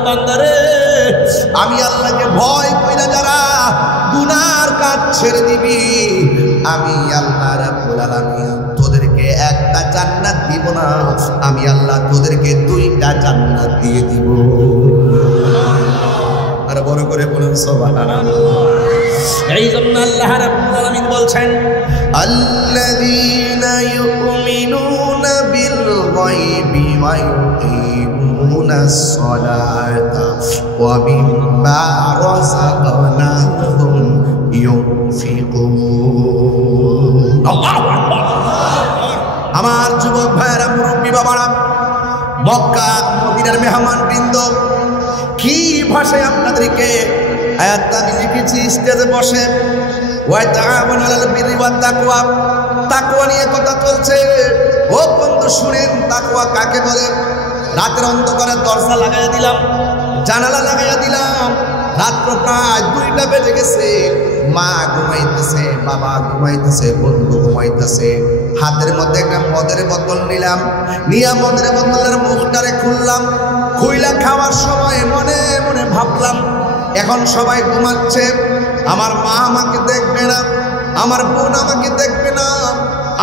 বলে বান্দারে আমি আল্লাহকে ভয় কইরা যারা গুনার কাজ ছেড়ে দিবি আমি আল্লাহ রাব্বুল আলামিন তোদেরকে একটা জান্নাত দিব না আমি আল্লাহ তোদেরকে দুইটা জান্নাত দিয়ে দিব আর বড় করে বলুন সুবহানাল্লাহ এই জন্য আল্লাহ রাব্বুল আলামিন বলছেন আল্লাযীনা ইউমিনুনা বিল গায়বি ওয়া ইউকিমুনাস সালাতা ওয়া মিম্মা রাযাকনাহুম ইউনফিকুন আল্লাহু আকবার আমার যুবক ভাইরা মুরব্বি বাবারা মক্কা মদিনার মেহমানবৃন্দ কি ভাষায় আপনাদেরকে আয়াতটা আমি লিখেছি স্টেজে বসে ওয়া তাআওয়ানু আলাল বিররি ওয়াত তাকওয়া তাকওয়া নিয়ে কথা চলছে ও বন্ধু শুনেন তাকওয়া কাকে বলে রাতের অন্ধকারে দরজা লাগাইয়া দিলাম জানালা লাগাইয়া দিলাম রাত প্রায় 2টা বেজে গেছে মা ঘুমাইতেছে বাবা ঘুমাইতেছে বন্ধু ঘুমাইতেছে হাতের মধ্যে একটা মদের বোতল নিলাম নিয়ে মদের বোতলের মুখটারে খুললাম খুইলা খাওয়ার সময় মনে মনে ভাবলাম এখন সবাই ঘুমাচ্ছে আমার মা আমাকে দেখবে না আমার বোন আমাকে দেখবে না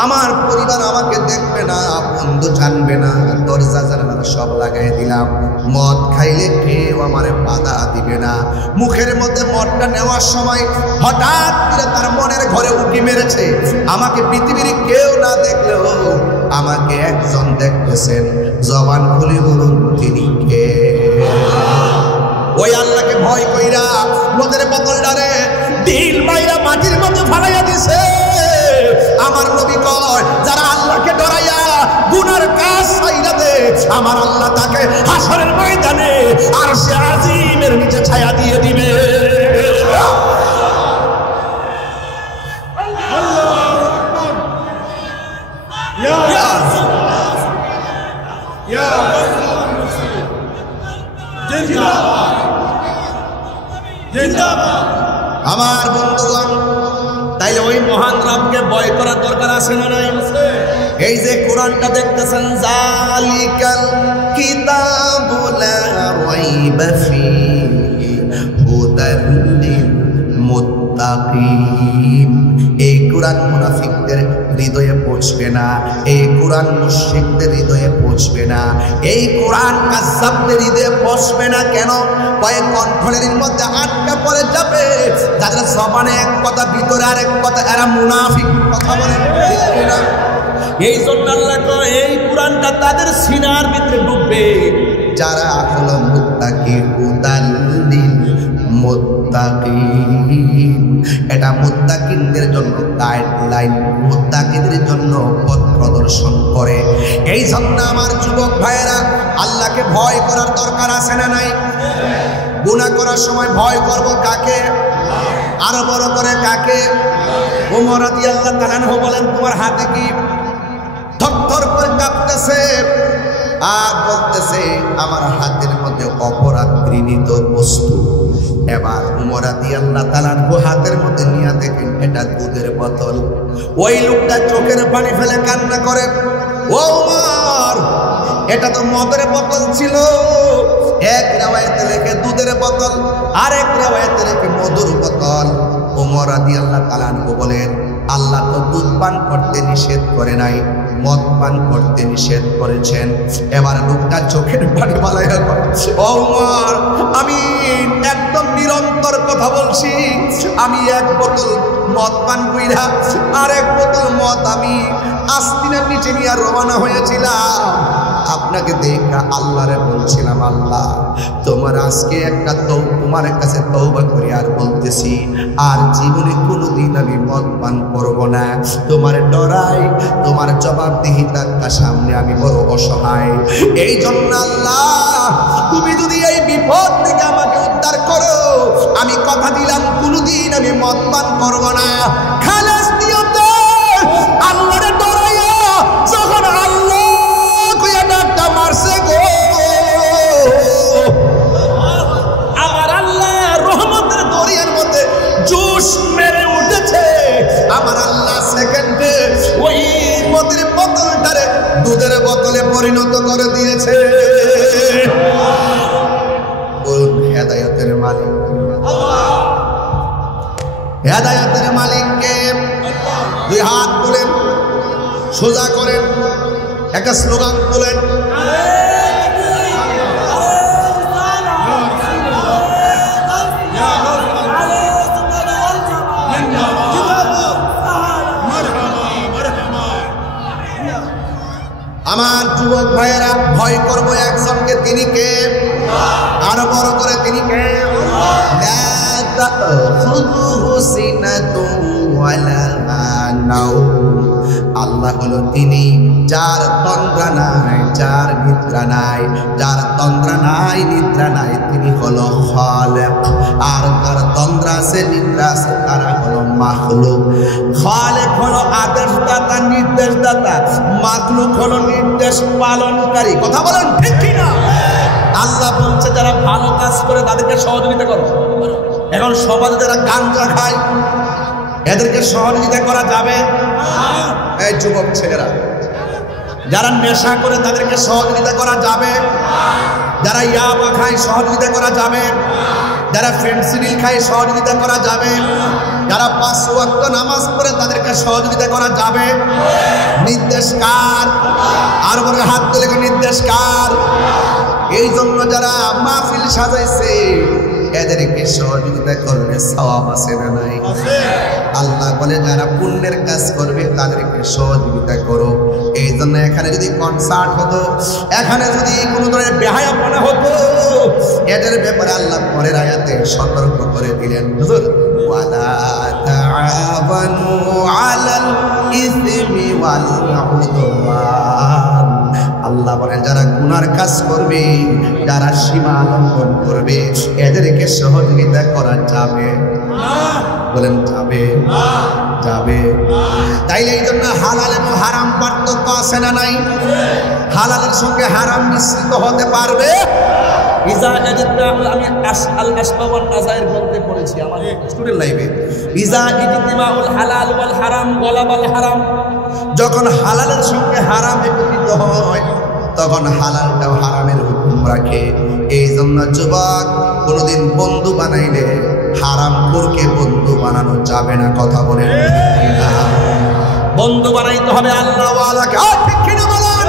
আমার পরিবার আমাকে দেখবে না বন্ধু জানবে না দরজা জানালা সব লাগাই দিলাম মদ খাইলে কেউ আমারে বাধা দিবে না মুখের মধ্যে মদটা নেওয়ার সময় হঠাৎ করে তার মনের ঘরে উকি মেরেছে আমাকে পৃথিবীর কেউ না দেখলেও আমাকে একজন দেখতেছেন জবান খুলে বলুন তিনি কে ওই আল্লাহকে ভয় কইরা মদের বোতলটারে দিল বাইরা মাটির মধ্যে ফালাইয়া দিছে আমার নবী কয় যারা আল্লাহকে ডরাইয়া গুনার কাজ ছাইরা দে আমার আল্লাহ তাকে হাসরের ময়দানে আরশে আজিমের নিচে ছায়া দিয়ে দিবে আমার বন্ধুগণ তাইলে ওই মহান রবকে ভয় করার দরকার আছে না নাই এই যে কোরআনটা দেখতেছেন জালিকাল কিতাবু লা রাইবা ফীহি হুদাল লিল মুত্তাকিন এই কোরআন মুনাফিকদের হৃদয়ে পৌঁছবে না এই কোরআন মুশরিকদের হৃদয়ে পৌঁছবে না এই কোরআন কাযযাবদের হৃদয়ে পৌঁছবে না কেন কয়েক কণ্ঠের মধ্যে আটকা পড়ে যাবে যাদের জবানে এক কথা ভিতরে আরেক কথা এরা মুনাফিক কথা বলে ঠিক না এই জন্য আল্লাহ কয় এই কোরআনটা তাদের সিনার ভিতরে ঢুকবে যারা হলো মুত্তাকিন হুদাল লিল মুত্তাকিন এটা মুত্তাকিনদের জন্য গাইডলাইন মুত্তাকিনদের জন্য পথ প্রদর্শন করে এই জন্য আমার যুবক ভাইয়েরা আল্লাহকে ভয় করার দরকার আছে না নাই গুনাহ করার সময় ভয় করব কাকে আরো বড় করে কাকে ওমর রাদিয়াল্লাহু তাআলা আনহু বলেন তোমার হাতে কি থরথর করে কাঁপতেছে আর বলতেছে আমার হাতের মধ্যে অপরাধ ঘৃণিত বস্তু এবার ওমর রাদিয়াল্লাহু তাআলা আনহু হাতের মধ্যে নিয়ে দেখেন এটা দুধের বোতল ওই লোকটা চোখের পানি ফেলে কান্না করে ও ওমর এটা তো মদের বোতল ছিল এক riwayate লেখে দুধের বোতল আর এক riwayate লেখে মধুর বোতল ওমর রাদিয়াল্লাহু তাআলা আনহু বলেন আল্লাহ তো দুধ পান করতে নিষেধ করে নাই মদ পান করতে নিষেধ করেছেন এবার লোকটা চোখের পানি ফালাইয়া কয় ওমর আমি একদম নিরন্তর কথা বলছি আমি এক বোতল মদ পান কইরা আর এক বোতল মদ আমি আস্তিনার নিচে নিয়ে রওনা হয়েছিলাম আপনাকে দেখা আল্লাহরে বলছিলাম আল্লাহ তোমার আজকে একটা তোমার কাছে তওবা করি আর বলতেছি আর জীবনে কোনোদিন আমি মদ পান করব না তোমার ডরাই তোমার জবাবদিহিতার সামনে আমি বড় অসহায় এই জন্য আল্লাহ তুমি যদি এই বিপদ থেকে আমাকে উদ্ধার করো আমি কথা দিলাম কোনোদিন আমি মদ পান করব না খালাস দিওতে আল্লাহরে ডরাইয়া যখন আল্লাহ কইয়া ডাকটা মারছে গো আমার আল্লাহ রহমতের দরিয়ার মধ্যে জোশ মেরে উঠেছে আমার আল্লাহ সেকেন্ডে ওই মদের বোতলটারে দুধের বোতলে পরিণত করে দিয়েছে বলেন, একটা স্লোগান তোলেন। আমার যুবক ভাইয়েরা, ভয় করবো একজনকে, তিনি কে? আরো বড় করে, তিনি কে? আল্লাহ হলো তিনি যার তন্দ্রা নাই, যার নিদ্রা নাই, যার তন্দ্রা নাই নিদ্রা নাই, তিনি হলো খালেক। আর যার তন্দ্রা আছে নিদ্রা আছে তারা হলো মাখলুক। খালেক হলো আদেশদাতা, নির্দেশদাতা, মাখলুক হলো নির্দেশ পালনকারী। কথা বলেন ঠিক কিনা? আল্লাহ বলছে যারা ভালো কাজ করে তাদেরকে সহযোগিতা করো। এখন সমাজে যারা গাঞ্জা খায় এদেরকে সহযোগিতা করা যাবে? এই যুবক ছেলেরা, যারা নেশা করে তাদেরকে সহযোগিতা করা যাবে? যারা ইয়াবা খায় সহযোগিতা করা যাবে? যারা ফেন্সিডিল খায় সহযোগিতা করা যাবে? যারা 5 ওয়াক্ত নামাজ পড়ে তাদেরকে সহযোগিতা করা যাবে? নির্দেশ কার? আর বলে হাত তুলে, নির্দেশ কার? এই জন্য যারা মাহফিল সাজাইছে এদেরকে সহযোগিতা করবে, সওয়াব আছে না নাই? আল্লাহ বলে যারা পুণ্যের কাজ করবে তাদেরকে সহযোগিতা করো। এই জন্য এখানে যদি কনসার্ট হতো, এখানে যদি কোনো ধরনের বেহায়াপনা হতো, এদের ব্যাপারে আল্লাহ পরের আয়াতে সতর্ক করে দিলেন, হুজুর ওয়ালা তাআবানু আলাল ইসমি ওয়াল উদওয়ান। আল্লাহ বলেন যারা গুনার কাজ করবে, যারা সীমা লঙ্ঘন করবে এদেরকে সহযোগিতা করা যাবে না? বলেন যাবে? যাবে। তাইলে এই জন্য হালাল এবং হারাম পার্থক্য আছে না নাই? হালালের সঙ্গে হারাম মিশ্রিত হতে পারবে? আমি আল আসবাব ওয়ান নাযায়ের বলতে পড়েছি আমাদের স্টুডেন্ট লাইফে, ইজা ইজতিমাউল হালাল ওয়াল হারাম গলাবাল হারাম। যখন হালালের সঙ্গে হারাম একত্রিত হয় তখন হালালটাও হারামের হুকুম রাখে। এই জন্য যুবক, কোনোদিন বন্ধু বানাইলে হারামখোরকে বন্ধু বানানো যাবে না। কথা বলেন না? বন্ধু বানাইতে হবে আল্লাহ ওয়ালাকে। ঠিক কিনা বলেন?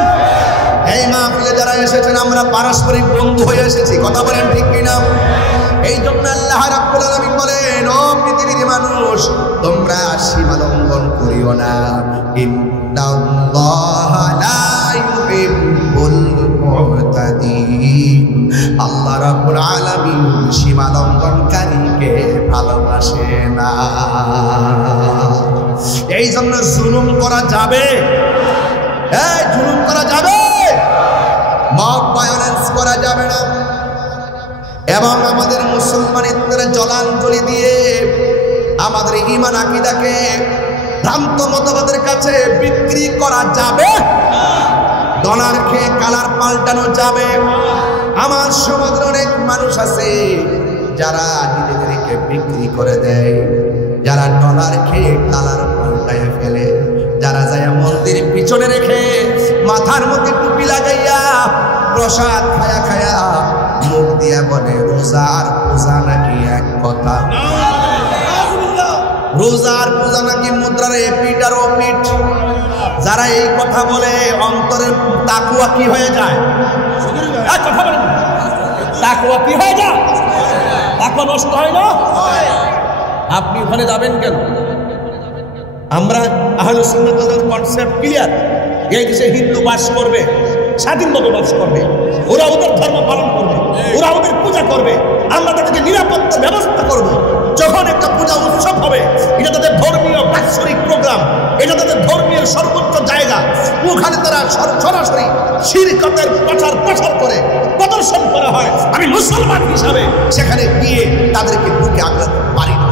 এই মাহফিলে যারা এসেছেন আমরা পারস্পরিক বন্ধু হয়ে এসেছি। কথা বলেন ঠিক কিনা? এই জন্য আল্লাহ রাব্বুল আলামিন বলেন, ও পৃথিবীর মানুষ, তোমরা সীমা লঙ্ঘন করিও না। ইন্নাল্লাহা লা ইউহিব্বুল মুতাদিন। আল্লাহ রাব্বুল আলামিন সীমা লঙ্ঘনকারীকে ভালোবাসে না। এই জন্য জুলুম করা যাবে? এই জুলুম করা যাবে? মব ভায়োলেন্স করা যাবে না। এবং আমাদের মুসলমানিত্বের জলাঞ্জলি দিয়ে আমাদের ঈমান আকীদাকে ভ্রান্ত মতবাদের কাছে বিক্রি করা যাবে? ডলার খেয়ে কালার পাল্টানো যাবে? আমার সমাজের অনেক মানুষ আছে যারা নিজেদেরকে বিক্রি করে দেয়, যারা ডলার খেয়ে কালার পাল্টায় ফেলে, যারা যায় মন্দির পিছনে রেখে মাথার মধ্যে টুপি লাগাইয়া প্রসাদ খায়া খায়া মুখ দিয়া বলে রোজার পূজা নাকি এক কথা। রোজার পূজা নাকি মুদ্রার এপিট আর ওপিট। যারা এই কথা বলে অন্তরের তাকওয়া কি হয়ে যায়? কথা বলেন, তাকওয়া কি হয়ে যায়? তাকওয়া নষ্ট হয় না? আপনি ওখানে যাবেন কেন? আমরা আহলে সুন্নাত ওয়াল জামাতের কনসেপ্ট ক্লিয়ার। এই দেশে হিন্দু বাস করবে, স্বাধীনভাবে বাস করবে, ওরা ওদের ধর্ম পালন করবে, ওরা ওদের পূজা করবে, আমরা তাদেরকে নিরাপত্তার ব্যবস্থা করব। যখন একটা পূজা উৎসব হবে, এটা তাদের ধর্মীয় বাৎসরিক প্রোগ্রাম, এটা তাদের ধর্মীয় সর্বোচ্চ জায়গা, ওখানে তারা সরাসরি শিরকাতের প্রচার করে প্রদর্শন করা হয়। আমি মুসলমান হিসাবে সেখানে গিয়ে তাদেরকে বুকে আঘাতে পারি না।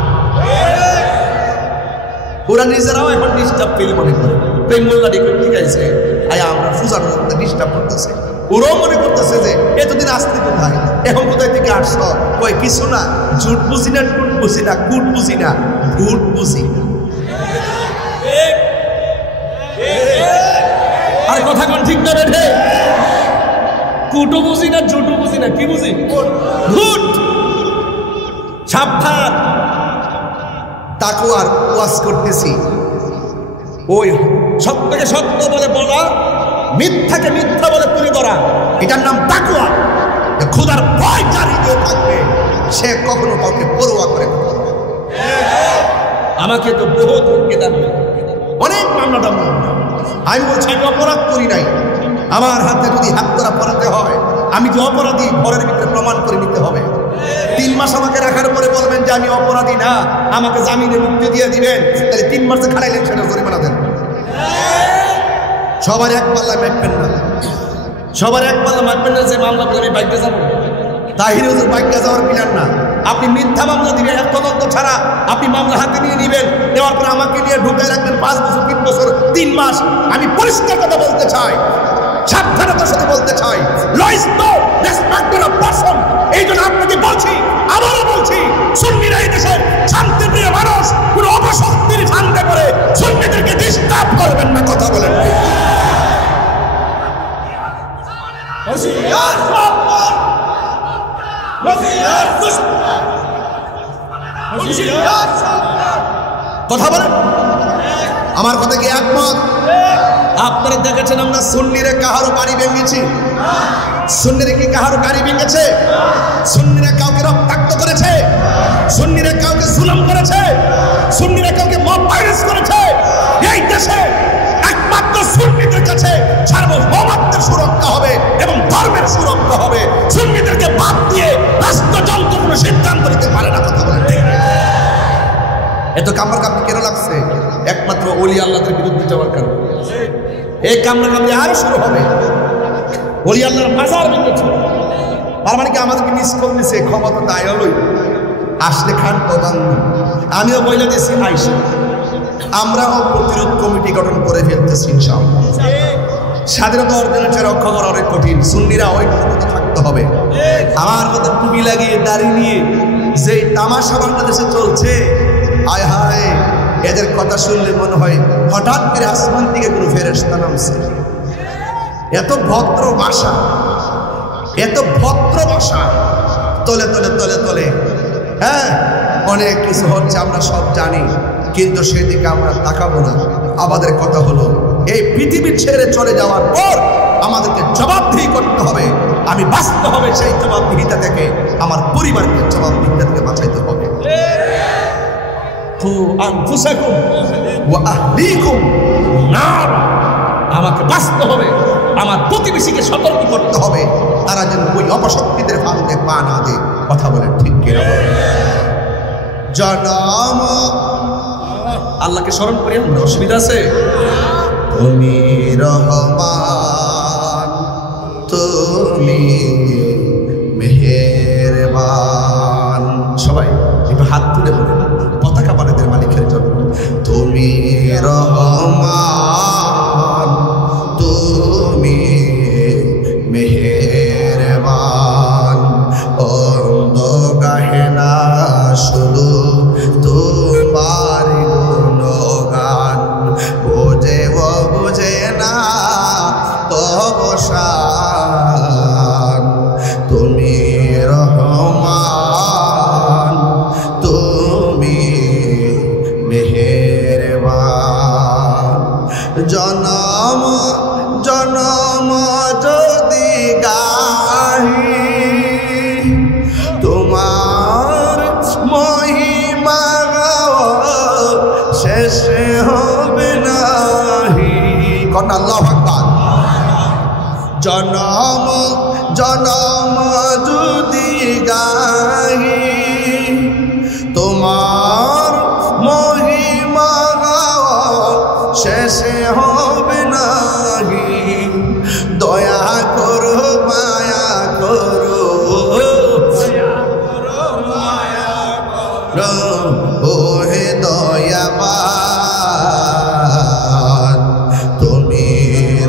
ওরা নিজেরাও এখন ডিস্টার্ব ফিল মনে করে, বেঙ্গলটা ঠিক আছে, আমরা পূজার ডিস্টার্ব করতেছে। ওরাও মনে করতেছে যে এতদিন আসতে কোথায়, এখন কোথায় থেকে আসছ? কই কিছু না, ঝুট বুঝি না, টুট বুঝি না, কুট বুঝি না, ভুট বুঝি। আর কথা কোন ঠিক না রে? কুটু বুঝি না, ঝুটু বুঝি না, কি বুঝি? ভুট। সাবধান। তাকওয়ার ওয়াজ করতেছি, ওই সত্যকে সত্য বলে বলা, মিথ্যাকে মিথ্যা বলে তুলে ধরা, এটার নাম তাকওয়া। খোদার ভয় যার হৃদয়ে থাকবে সে কখনো কাউকে পরোয়া করে না। আমাকে তো বহুত হুমকি দেন, অনেক মামলা টামলা, আমি বলছি আমি অপরাধ করি নাই। আমার হাতে যদি হাত ধরা পড়াতে হয়, আমি যে অপরাধী ঘরের ভিতরে প্রমাণ করে নিতে হবে। 3 মাস আমাকে রাখার পরে বলবেন যে আমি অপরাধী না, আমাকে জামিনে মুক্তি দিয়ে দিবেন, তাহলে 3 মাসে খাড়াইলেন সেটা জরিমানা দেন। সবার এক পাল্লা মাপবেন না, সবার এক পাল্লা মাপবেন না যে মামলা করে আমি বাইকে যাবো। তাহির হুজুর বাইকে যাওয়ার প্ল্যান না। আপনি মিথ্যা মামলা দিবেন, এক তদন্ত ছাড়া আপনি মামলা হাতে নিয়ে নেবেন, নেওয়ার পর আমাকে নিয়ে ঢুকায় রাখবেন 5 বছর, 3 বছর, 3 মাস। আমি পরিষ্কার কথা বলতে চাই, সাবধানতার সাথে বলতে চাই, law is no respect to the person. এই জন্য আপনাকে বলছি, আবারও বলছি, সুন্নিরা এই দেশের শান্তিপ্রিয় মানুষ, কোনো অপশক্তির ফান্দে করে সুন্নিদেরকে ডিস্টার্ব করবেন না। কথা বলেন কথা বলেন, আমার কথা কি একমত? আপনারা দেখেছেন আমরা সুন্নিরে কাহারও বাড়ি ভেঙেছি? সুন্নিরে কি কাহারও গাড়ি ভেঙেছে? সুন্নিরা কাউকে রক্তাক্ত করেছে? সুন্নিরা কাউকে জুলুম করেছে? সুন্নিরা কাউকে মব ভাইরাস করেছে? এই দেশে একমাত্র সুন্নিদের কাছে সার্বভৌমত্বের সুরক্ষা হবে এবং ধর্মের সুরক্ষা হবে। সুন্নিদেরকে বাদ দিয়ে রাষ্ট্রযন্ত্র কোনো সিদ্ধান্ত নিতে পারে না। কথা বলেন ঠিক? এত কামড় কামড়ি কেন লাগছে? একমাত্র ওলি আল্লাহদের বিরুদ্ধে যাওয়ার কারণে। এই কামড়া কামড়ি আরো শুরু হবে। ওলি আল্লাহর মাজার ভেঙেছে, তার মানে কি আমাদেরকে মিস করে দিছে? ক্ষমতা দায় লই আসলে খান প্রধান, আমিও বইলা দিয়েছি আইসা, আমরাও প্রতিরোধ কমিটি গঠন করে ফেলতেছি ইনশাআল্লাহ। স্বাধীনতা অর্জনের রক্ষা করা অনেক কঠিন, সুন্নিরা ঐক্যবদ্ধ থাকতে হবে। আমার মতো টুপি লাগিয়ে দাড়ি নিয়ে যে তামাশা বাংলাদেশে চলছে, হায় হায়, এদের কথা শুনলে মনে হয় হঠাৎ করে আসমান থেকে কোনো ফেরেশতা নামছে। এত ভদ্র ভাষা, এত ভদ্র ভাষা, তলে তলে তলে তলে, হ্যাঁ অনেক কিছু হচ্ছে আমরা সব জানি, কিন্তু সেদিকে আমরা তাকাবো না। আমাদের কথা হলো এই পৃথিবী ছেড়ে চলে যাওয়ার পর আমাদেরকে জবাবদিহি করতে হবে। আমি বাঁচতে হবে সেই জবাবদিহিতা থেকে, আমার পরিবারকে জবাবদিহিতা থেকে বাঁচাইতে হবে। আমাকে বাঁচতে হবে, আমার প্রতিবেশীকে সতর্ক করতে হবে, তারা যেন ওই অপশক্তিদের ফাঁদে পা না দেয়। কথা বলেন ঠিক কিনা? জনম আল্লাহকে স্মরণ করি, আমরা অসুবিধা আছে? তুমি রহমান, তুমি মেহেরবান। সবাই একটু হাত তুলে বলেন পতাকা বানাদের মালিকের জন্য। তুমি রহমান, তুমি মেহেরবান, অন্ধ গাহে না শুধু তোমার গুণগান, বোঝে ও বোঝে না তব শান। তুমি রহমান, তুমি মেহেরবান। জনম জনম যদি গাহি তোমার মহিমা শেষ হবে নাহি। কন্যা আল্লাহু আকবার। জনম জনম যদি গাহি তোমার মহিমা শেষ হবে নাহি। দয়া করো মায়া করো, ওহে দয়াবান, তুমি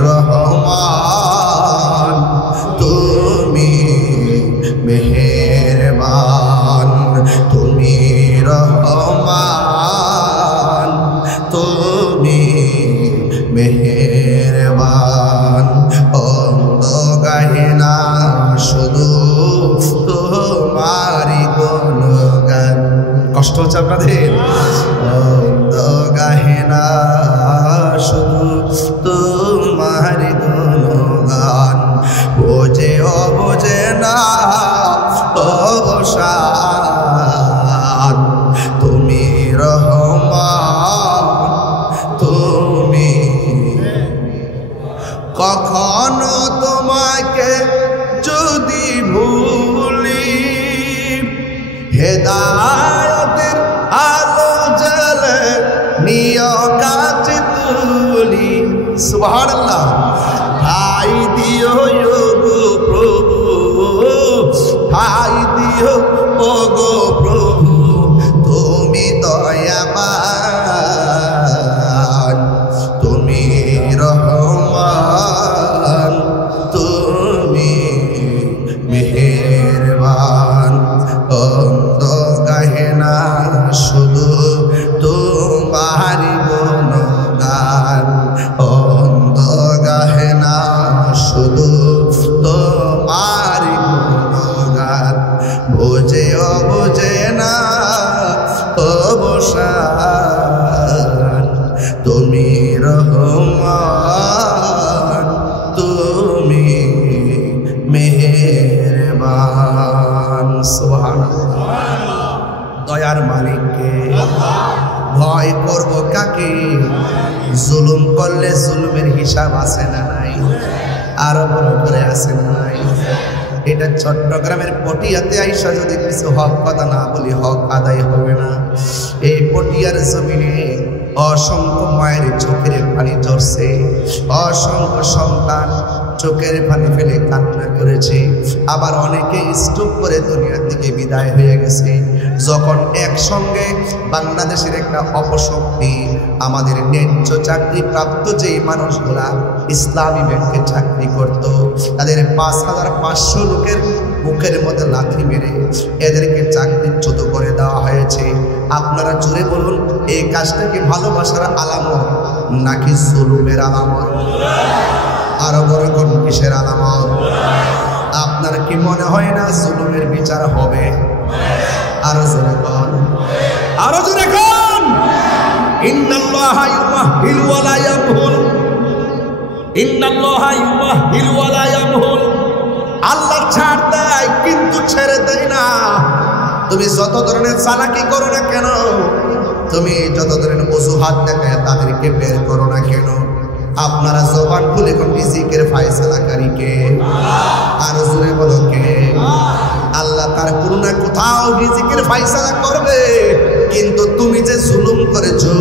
রহমান, তুমি মেহেরবান, তুমি রহমান, তুমি মেহেরবান। অন্ধ গাহে না শুধু তোমারি গুণগান। কষ্ট হচ্ছে আপনাদের? অন্ধ গাহে না শুধু কখনো তোমাকে যদি ভুলি, হেদায়েতের আলো জ্বলে নিয় কাছে তুলি। সুবহানাল্লাহ। ঠাই দিও গো প্রভু, ঠাই দিও ও গো প্রভু, তুমি দয়াবান, তুমি রহমান, তুমি মেহেরবান। অন্ধ গাহে না শুধু তোমারি গুণগান, অন্ধ গাহে না শুধু তোমারি গুণগান। বোঝে অবোঝে না অবসান, তুমি রহমান, তুমি মেহেরবান। সুবহানাল্লাহ। দয়ার মালিককে ভয় করব কাকে? জুলুম করলে জুলুমের হিসাব আছে না নাই? আরো বড় করে আছে না নাই? এটা চট্টগ্রামের পটিয়াতে আইসা যদি কিছু হক কথা না বলি, হক আদায় হবে না। এই পটিয়ার জমিনে অসংখ্য মায়ের চোখের পানি ঝরছে, অসংখ্য সন্তান চোখের পানি ফেলে কান্না করেছে, আবার অনেকে স্ট্রোক করে দুনিয়ার থেকে বিদায় হয়ে গেছে। যখন একসঙ্গে বাংলাদেশের একটা অপশক্তি আমাদের ন্যায্য চাকরি প্রাপ্ত যেই মানুষগুলা ইসলামী ব্যাংকে চাকরি করত, তাদের ৫,৫০০ লোকের মুখের মধ্যে লাথি মেরে এদেরকে চাকরিচ্যুত করে দেওয়া হয়েছে। আপনারা জোরে বলুন, এই কাজটা কি ভালোবাসার আলামত নাকি জুলুমের আলামত? আরো বড় কোন কিসের আলামত? আপনার কি মনে হয় না জুলুমের বিচার হবে? আরো জোরে কোন, আরো জোরে কোন। ইন্নাল্লাহা ইউমাহিলু ওয়া লা ইয়ামহুল, ইন্নাল্লাহা ইউমাহিলু ওয়া লা ইয়ামহুল। আল্লাহ ছাড় দেয় কিন্তু ছেড়ে দেয় না। তুমি যত ধরনের চালাকি করো না কেন, তুমি যত ধরনের অজুহাত দেখায় তাদেরকে বের করো না কেন, আপনারা জবান খুলে কোন রিজিকের ফয়সালাকারী কে? আর জোরে বলো কে? আল্লাহ তার করুণা কোথাও রিজিকের ফয়সালা করবে, কিন্তু তুমি যে জুলুম করেছো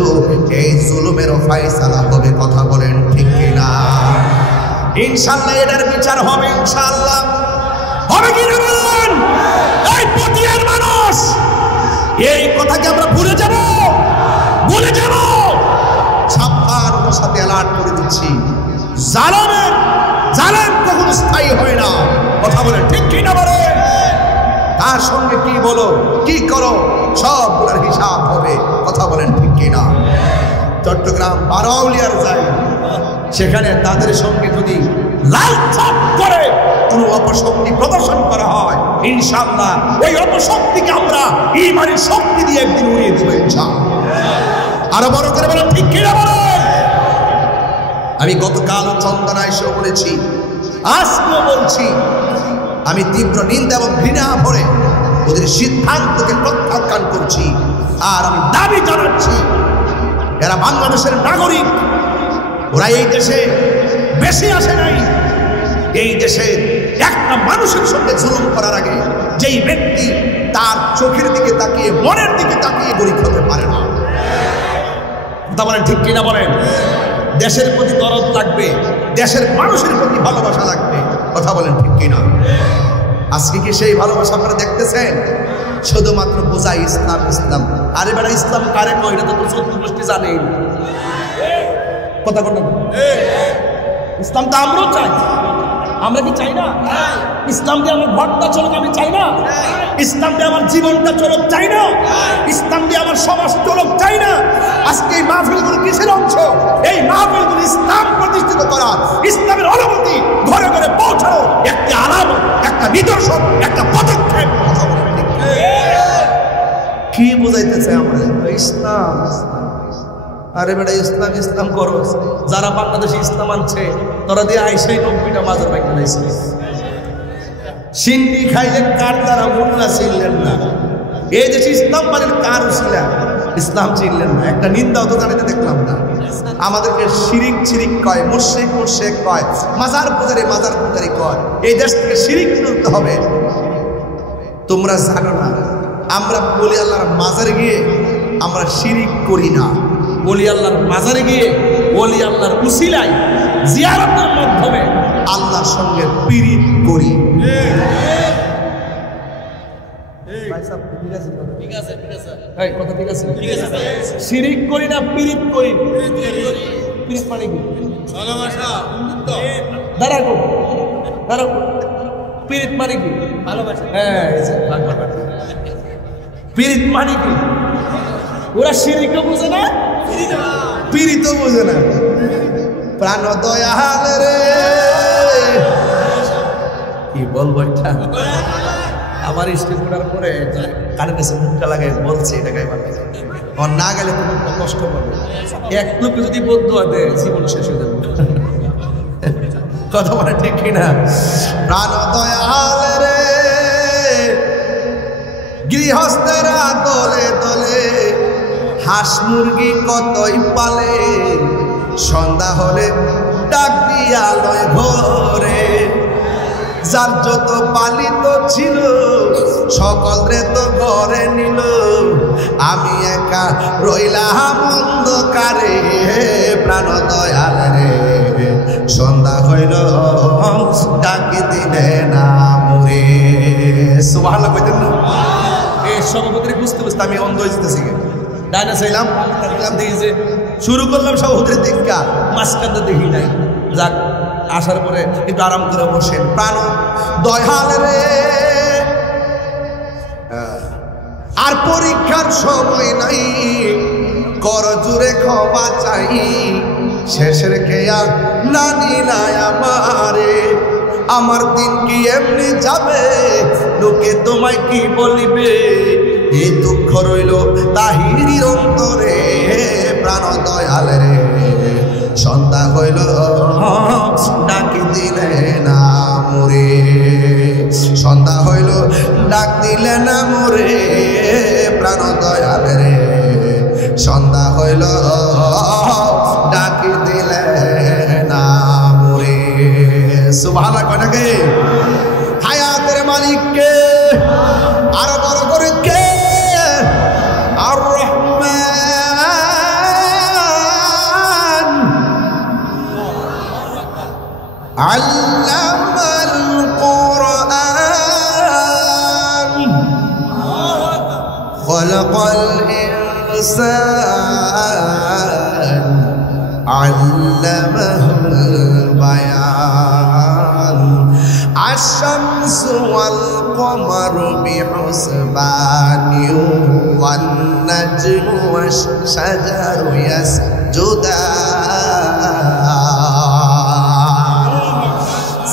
এই জুলুমেরও ফয়সালা হবে। কথা বলেন ঠিক কিনা? ইনশাআল্লাহ এটার বিচার হবে, ইনশাআল্লাহ হবে কিনা বলেন? এই পটিয়ার মানুষ এই কথাকে আমরা ভুলে যাব, ভুলে যাব। ছাপ্পার সাথে অ্যালার্ট করে দিচ্ছি, জালেম কখনো স্থায়ী হয় না। কথা বলেন ঠিক কিনা বলেন? তার সঙ্গে কি বলো কি করো সবগুলোর হিসাব হবে। কথা বলেন ঠিক কিনা? চট্টগ্রাম বারোয়াউলিয়ার যায়, সেখানে তাদের সঙ্গে যদি লাল ছাপ করে কোনো অপশক্তি প্রদর্শন করা হয়, ইনশাআল্লাহ ওই অপশক্তিকে আমরা ঈমানী শক্তি দিয়ে একদিন উড়িয়ে দেব ইনশাআল্লাহ। আরো বড় করে বলেন ঠিক কিনা বলেন? আমি গতকাল চন্দনায় এসে বলেছি, আজকেও বলছি, আমি তীব্র নিন্দা এবং ঘৃণা ভরে ওদের সিদ্ধান্তকে প্রত্যাখ্যান করছি। আর আমি দাবি জানাচ্ছি, এরা বাংলাদেশের নাগরিক, ওরা এই দেশে বেশি আসে নাই। এই দেশে একটা মানুষের সঙ্গে জুলুম করার আগে যেই ব্যক্তি তার চোখের দিকে তাকিয়ে, মনের দিকে তাকিয়ে গরিব হতে পারে না। কথা বলেন ঠিক কিনা বলেন? দেশের প্রতি দরদ লাগবে, দেশের মানুষের প্রতি ভালোবাসা লাগবে। কথা বলেন ঠিক কিনা? আজকে কি সেই ভালোবাসা আপনারা দেখতেছেন? শুধুমাত্র বোঝাই ইসলাম ইসলাম। আরে বেটা ইসলাম কারে কয়? এটা তো 14 গোষ্ঠী জানে। কথা বলেন, ইসলাম তো আমরাও চাই। আমরা কি চাই না? ইসলাম দিয়ে আমার ঘরটা চলুক আমি চাই না? ইসলাম দিয়ে আমার জীবনটা চলুক চাই না? ইসলাম দিয়ে আমার সমাজ চলুক চাই না? আজকে এই মাহফিলগুলো কিসের অংশ? এই মাহফিলগুলো ইসলাম প্রতিষ্ঠিত করা, ইসলামের অনুমতি ঘরে ঘরে পৌঁছানো একটি আলামত, একটা নিদর্শন, একটা পদক্ষেপ। কি বুঝাইতেছে আমরা? ইসলাম ইসলাম। আরে বেটা ইসলাম ইসলাম করো। যারা বাংলাদেশে ইসলাম আনছে তারা দিয়ে আইসাই 90টা মাজার ভাঙা দিয়েছে। সিন্নি খাইলেন কার দ্বারা, মোল্লা চিনলেন না। এই দেশে ইসলাম মানে কার উসিলা, ইসলাম চিনলেন না। একটা নিন্দাও তো জানাতে দেখলাম না। আমাদেরকে শিরিক শিরিক কয়, মুশরিক মুশরিক কয়, মাজার পূজারি কয়। এই দেশ থেকে শিরিক তুলতে হবে। তোমরা জানো না আমরা বলি আল্লাহর মাজারে গিয়ে আমরা শিরিক করি না, বলি আল্লাহর মাজারে গিয়ে বলি আল্লাহর উসিলায় জিয়ারতের মাধ্যমে আল্লাহর সঙ্গে পীড়িত করি। শিরিক করি না, পীড়িত করি। পীড়িত মানে কি? পীড়িত মানে কি? পীড়িত মানে কি? ওরা শিরিকও বোঝে না, পীড়িতও বোঝে না। প্রাণ দয়াল রে, কি বলবো এটা আমার স্টেজ করার পরে কানে কাছে মুখটা লাগাই বলছে এটা গাইবার আর না গেলে কোনো কষ্ট পাবে। এক লোক যদি বদুয়া দেয় জীবন শেষ হয়ে যাবে। কথা বলে ঠিক কিনা? প্রাণ দয়াল রে, গৃহস্থেরা দলে দলে হাঁস মুরগি কতই পালে, সন্ধ্যা হলে ডাক দিয়া লয় ঘরে। যার যত পালিত ছিল সকল রে তো ঘরে নিল, আমি একা রইলাম অন্ধকারে। প্রাণ দয়াল রে, সন্ধ্যা হইল ডাকি দিলে না মরে। সুবহানাল্লাহ কইতেন না? এই সভাপতি বুঝতে বুঝতে আমি অন্ধ হয়ে যেতেছি। ডাইনা চাইলাম দেখি যে শুরু করলাম সভাপতির দিকটা, মাঝখানটা দেখি নাই। যাক, আসার পরে একটু আরাম করে বসেন। প্রাণ দয়াল রে, আর পরীক্ষার সময় নাই, কর জুড়ে ক্ষমা চাই। শেষের খেয়া না নিলাই আমারে, আমার দিন কি এমনি যাবে, লোকে তোমায় কি বলিবে। এই দুঃখ রইল তাহিরির অন্তরে। প্রাণ দয়াল রে, সন্ধ্যা হইল ডাকি দিলে না মরে। সন্ধ্যা হইল ডাক দিলে না মরে। প্রাণ দয়াল রে, সন্ধ্যা হইল ডাকি দিলে না মরে। সুবহানাল্লাহ কয় নাকি? হায়াতের মালিককে আরো বড় করে কে? আর রহমান আল্লামাল কুরআন খালাকাল ইনসান আল্লামাহুল বায়ান। আশ-শামসু ওয়াল কমারু বিহুসবানিন ওয়ান নাজমু ওয়াশ-শাজারু ইয়াসজুদান।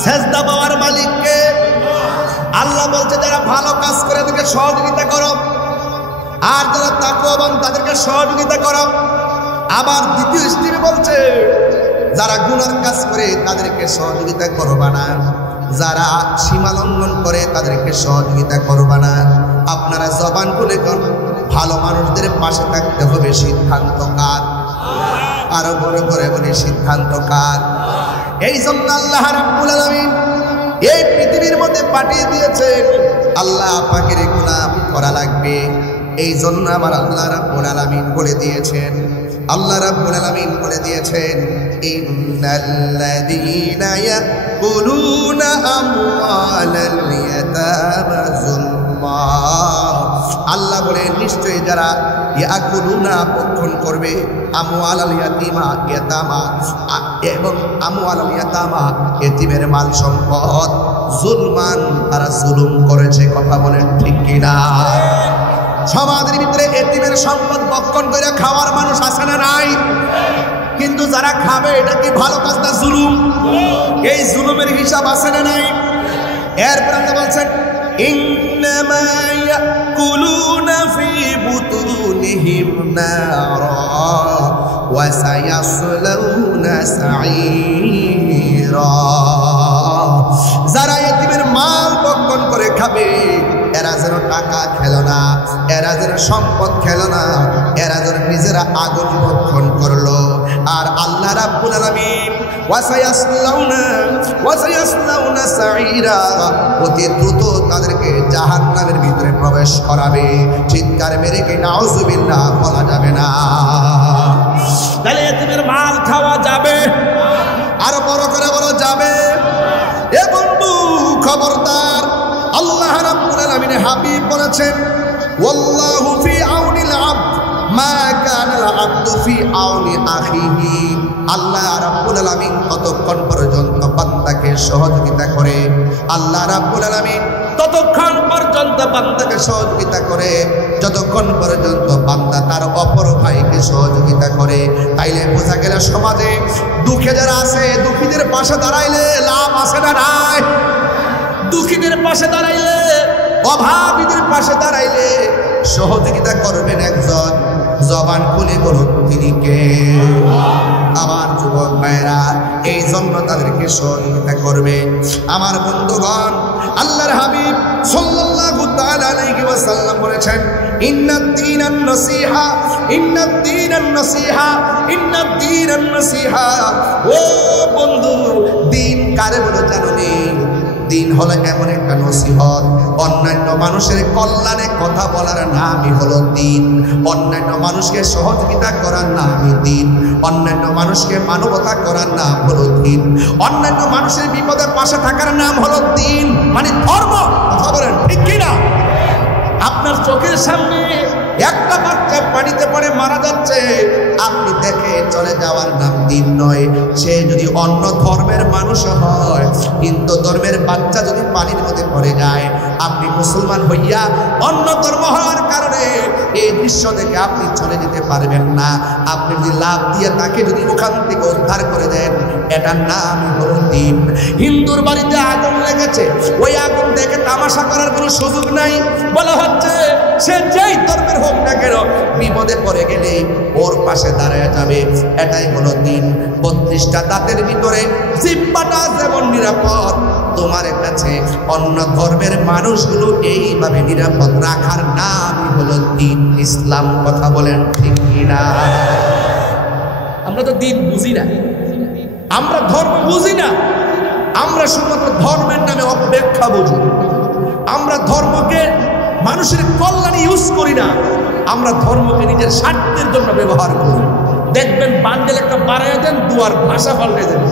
সেজদা পাওয়ার মালিককে আল্লাহ বলছে, যারা ভালো কাজ করে তাদেরকে সহযোগিতা করো, আর যারা তাকওয়াবান তাদেরকে সহযোগিতা করো। আবার দ্বিতীয় স্টেপে বলছে, যারা গুনার কাজ করে তাদেরকে সহযোগিতা করবা না, যারা সীমা লঙ্ঘন করে তাদেরকে সহযোগিতা করবা না। আপনারা জবান খুলে কোন ভালো মানুষদের পাশে থাকতে হবে। সিদ্ধান্ত কার? আরো বড় করে বলি, সিদ্ধান্ত কার? এই জন্য আল্লাহ রাব্বুল আলামিন এই পৃথিবীর মধ্যে পাঠিয়ে দিয়েছেন। আল্লাহ পাকের গোলাম করা লাগবে। এই জন্য আমার আল্লাহ রাব্বুল আলামিন বলে দিয়েছেন, আল্লাহ রাব্বুল আলামিন বলে দিয়েছেন, ইন্নাল্লাযীনা ইয়াকুলুনা আমওয়ালাল ইয়াতামা যুলমা। আল্লাহ বলে, নিশ্চয়ই যারা ইয়াকুলুনা ভক্ষণ করবে আমওয়ালাল ইয়াতামা এবং আমওয়ালাল ইয়াতামা এতিমের মাল সম্পদ, যুলমান তারা জুলুম করেছে। কথা বলেন ঠিক কিনা? সমাজের ভিতরে এতিমের সম্পদ ভক্ষণ করে খাওয়ার মানুষ আছে না নাই? কিন্তু যারা খাবে এটা কি ভালো কাজ না জুলুম? এই জুলুমের হিসাব আছে না নাই? এরপর আল্লাহ বলছেন, ইন্নামা ইয়াকুলুনা ফি বুতুনিহিম নারা ওয়া সায়াসলাউনা সাঈরা। যারা এতিমের মাল ভক্ষণ করে খাবে, এরা যেন টাকা খেলো না, এরা যেন সম্পদ খেলো না, এরা যেন নিজেরা আগুন ভক্ষণ করলো ওয়াসায়াসলাউনা সাঈরা, অতি দ্রুত তাদেরকে জাহান্নামের ভিতরে প্রবেশ করাবে। চিৎকার মেরে কি নাউযুবিল্লাহ বলা যাবে না? তাহলে এতিমের মাল খাওয়া যাবে? আরো বড় করে বলো যাবে? এ বন্ধু খবরদার, আল্লাহ রাব্বুল আলামিন হাবিব বলেছেন ওয়াল্লাহু ফি আউনিল আবদ মা কানাল আবদু ফি আউনি আখিহি। আল্লাহ রাব্বুল আলামিন ততক্ষণ পর্যন্ত বান্দাকে সহযোগিতা করে, আল্লাহ রাব্বুল আলামিন ততক্ষণ পর্যন্ত বান্দাকে সহযোগিতা করে যতক্ষণ পর্যন্ত বান্দা তার অপর ভাইকে সহযোগিতা করে। তাইলে বোঝা গেল সমাজে দুঃখে যারা আছে, দুঃখীদের পাশে দাঁড়াইলে লাভ আছে না নাই? দুঃখীদের পাশে দাঁড়াইলে, অভাবীদের পাশে দাঁড়াইলে সহযোগিতা করবেন একজন, জবান খুলে বলুন তিনি কে? আমার যুবক ভাইরা, এই জন্য তাদেরকে সহযোগিতা করবে। আমার বন্ধুগণ, আল্লাহর হাবিব সাল্লাল্লাহু তাআলা আলাইহি ওয়াসাল্লাম বলেছেন ইন্নাদ-দীনান নাসিহা, ইন্নাদ-দীনান নাসিহা, ইন্নাদ-দীনান নাসিহা। ও বন্ধু, দিন কারে বলে জানো নি? দিন হলো এমন একটা নসিহত, অন্যান্য মানুষের কল্যাণে কথা বলার নামই হলো দিন। অন্যান্য মানুষকে সহযোগিতা করার নামই দিন। অন্যান্য মানুষকে মানবতা করার নাম হলো দিন। অন্যান্য মানুষের বিপদে পাশে থাকার নাম হলো দিন, মানে ধর্ম। কথা বলেন ঠিক কিনা? আপনার চোখের সামনে একটা বাচ্চা পানিতে পড়ে মারা যাচ্ছে, আপনি দেখে চলে যাওয়ার নাম দিন নয়। সে যদি অন্য ধর্মের মানুষ হয়, হিন্দু ধর্মের বাচ্চা যদি পানির মধ্যে পড়ে যায়, আপনি মুসলমান হইয়া অন্য ধর্ম হওয়ার কারণে এই দৃশ্য দেখে আপনি চলে যেতে পারবেন না। আপনি যদি লাভ দিয়ে তাকে যদি ওখান থেকে উদ্ধার করে দেন, এটার নাম হলো দিন। হিন্দুর বাড়িতে আগুন লেগেছে, ওই আগুন দেখে তামাশা করার কোনো সুযোগ নাই। বলা হচ্ছে সে যেই ধর্মের হোক না কেন, বিপদে পড়ে গেলে ওর পাশে দাঁড়ায় যাবে। এটাই হলো দিন। 32টা দাঁতের ভিতরে জিহ্বাটা যেমন নিরাপদ, তোমার কাছে অন্য ধর্মের মানুষগুলো এইভাবে নিরাপদ রাখার নামই হলো দিন, ইসলাম। কথা বলেন ঠিক কিনা? আমরা তো দিন বুঝি না, আমরা ধর্ম বুঝি না, আমরা শুধুমাত্র ধর্মের নামে অপব্যাখ্যা বুঝি। আমরা ধর্মকে মানুষের কল্যাণে ইউজ করি না, আমরা ধর্মকে নিজের স্বার্থের জন্য ব্যবহার করি। দেখবেন বান্ডেল একটা বাড়াইয়া দেন, দুয়ার ভাষা পাল্টে দেন।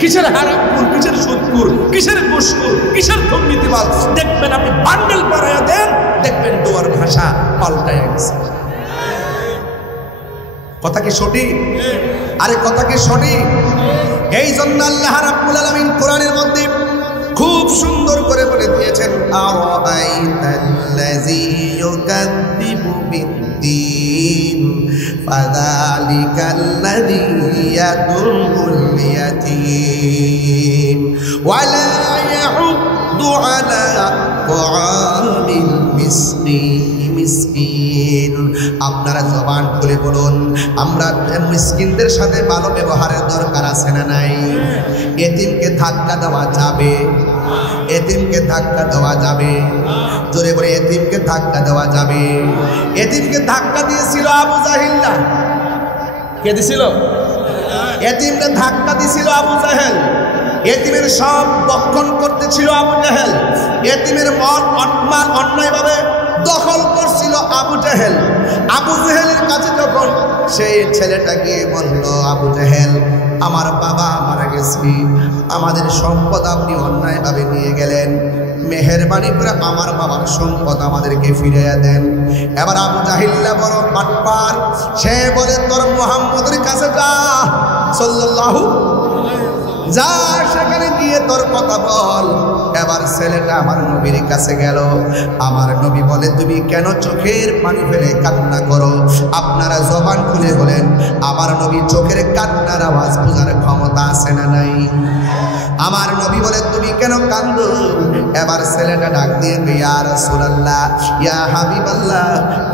কিসের হারামখোর, কিসের সুদখোর, কিসের ঘুষখোর, কিসের দুর্নীতিবাজ, দেখবেন আপনি বান্ডেল বাড়াইয়া দেন, দেখবেন দুয়ার ভাষা পাল্টায় গেছে। কথা কি সঠিক? আরে কথা কি সঠিক? এই জন্য আল্লাহ রাব্বুল আলামিন কোরআনের মধ্যে খুব সুন্দর করে বলে দিয়েছেন আরাআইতাল্লাযী ইউকাযযিবু বিদ্দীন ফাযালিকাল্লাযী ইয়াদুল ইয়াতীম ওয়া লা ইয়াহুদ্দু আলা তাআমিল মিসকিন। আপনারা জবান খুলে বলুন, আমরা মিসকিনদের সাথে ভালো ব্যবহারের দরকার আছে না নাই? এতিমকে ধাক্কা দেওয়া যাবে? এতিমকে ধাক্কা দেওয়া যাবে? জোরে বলে এতিমকে ধাক্কা দেওয়া যাবে? এতিমকে ধাক্কা দিয়েছিল আবু জাহিল্লা। কে দিছিল? এতিমকে ধাক্কা দিয়েছিল আবু জাহেল। এতিমের সব বক্ষণ করতেছিল আবু জাহেল। এতিমের মন অন্যায়ভাবে দখল করছিল আবু জাহেল। আবু জাহেলের কাছে যখন সেই ছেলেটা গিয়ে বলল, আবু জাহেল, আমার বাবা মারা গেছে, আমাদের সম্পদ আপনি অন্যায়ভাবে নিয়ে গেলেন, মেহেরবানি করে আমার বাবার সম্পদ আমাদেরকে ফিরিয়ে দেন। এবার আবু জাহিল্লা বড় বাটপার, সে বলে তোর মুহাম্মদের কাছে যা, সাল্লাল্লাহু, যা সেখানে গিয়ে তোর কথা বল। এবার ছেলেটা আমার নবীর কাছে গেল। আমার নবী বলে, তুমি কেন চোখের পানি ফেলে কান্না করো? আপনারা জবান খুলে বলেন, আমার নবী চোখের কান্নার আওয়াজ বোঝার ক্ষমতা আছে না নাই? আমার নবী বলে, তুমি কেন কান্দো? এবার ছেলেটা ডাক দিয়ে, ইয়া রাসূলুল্লাহ, ইয়া হাবিবাল্লাহ,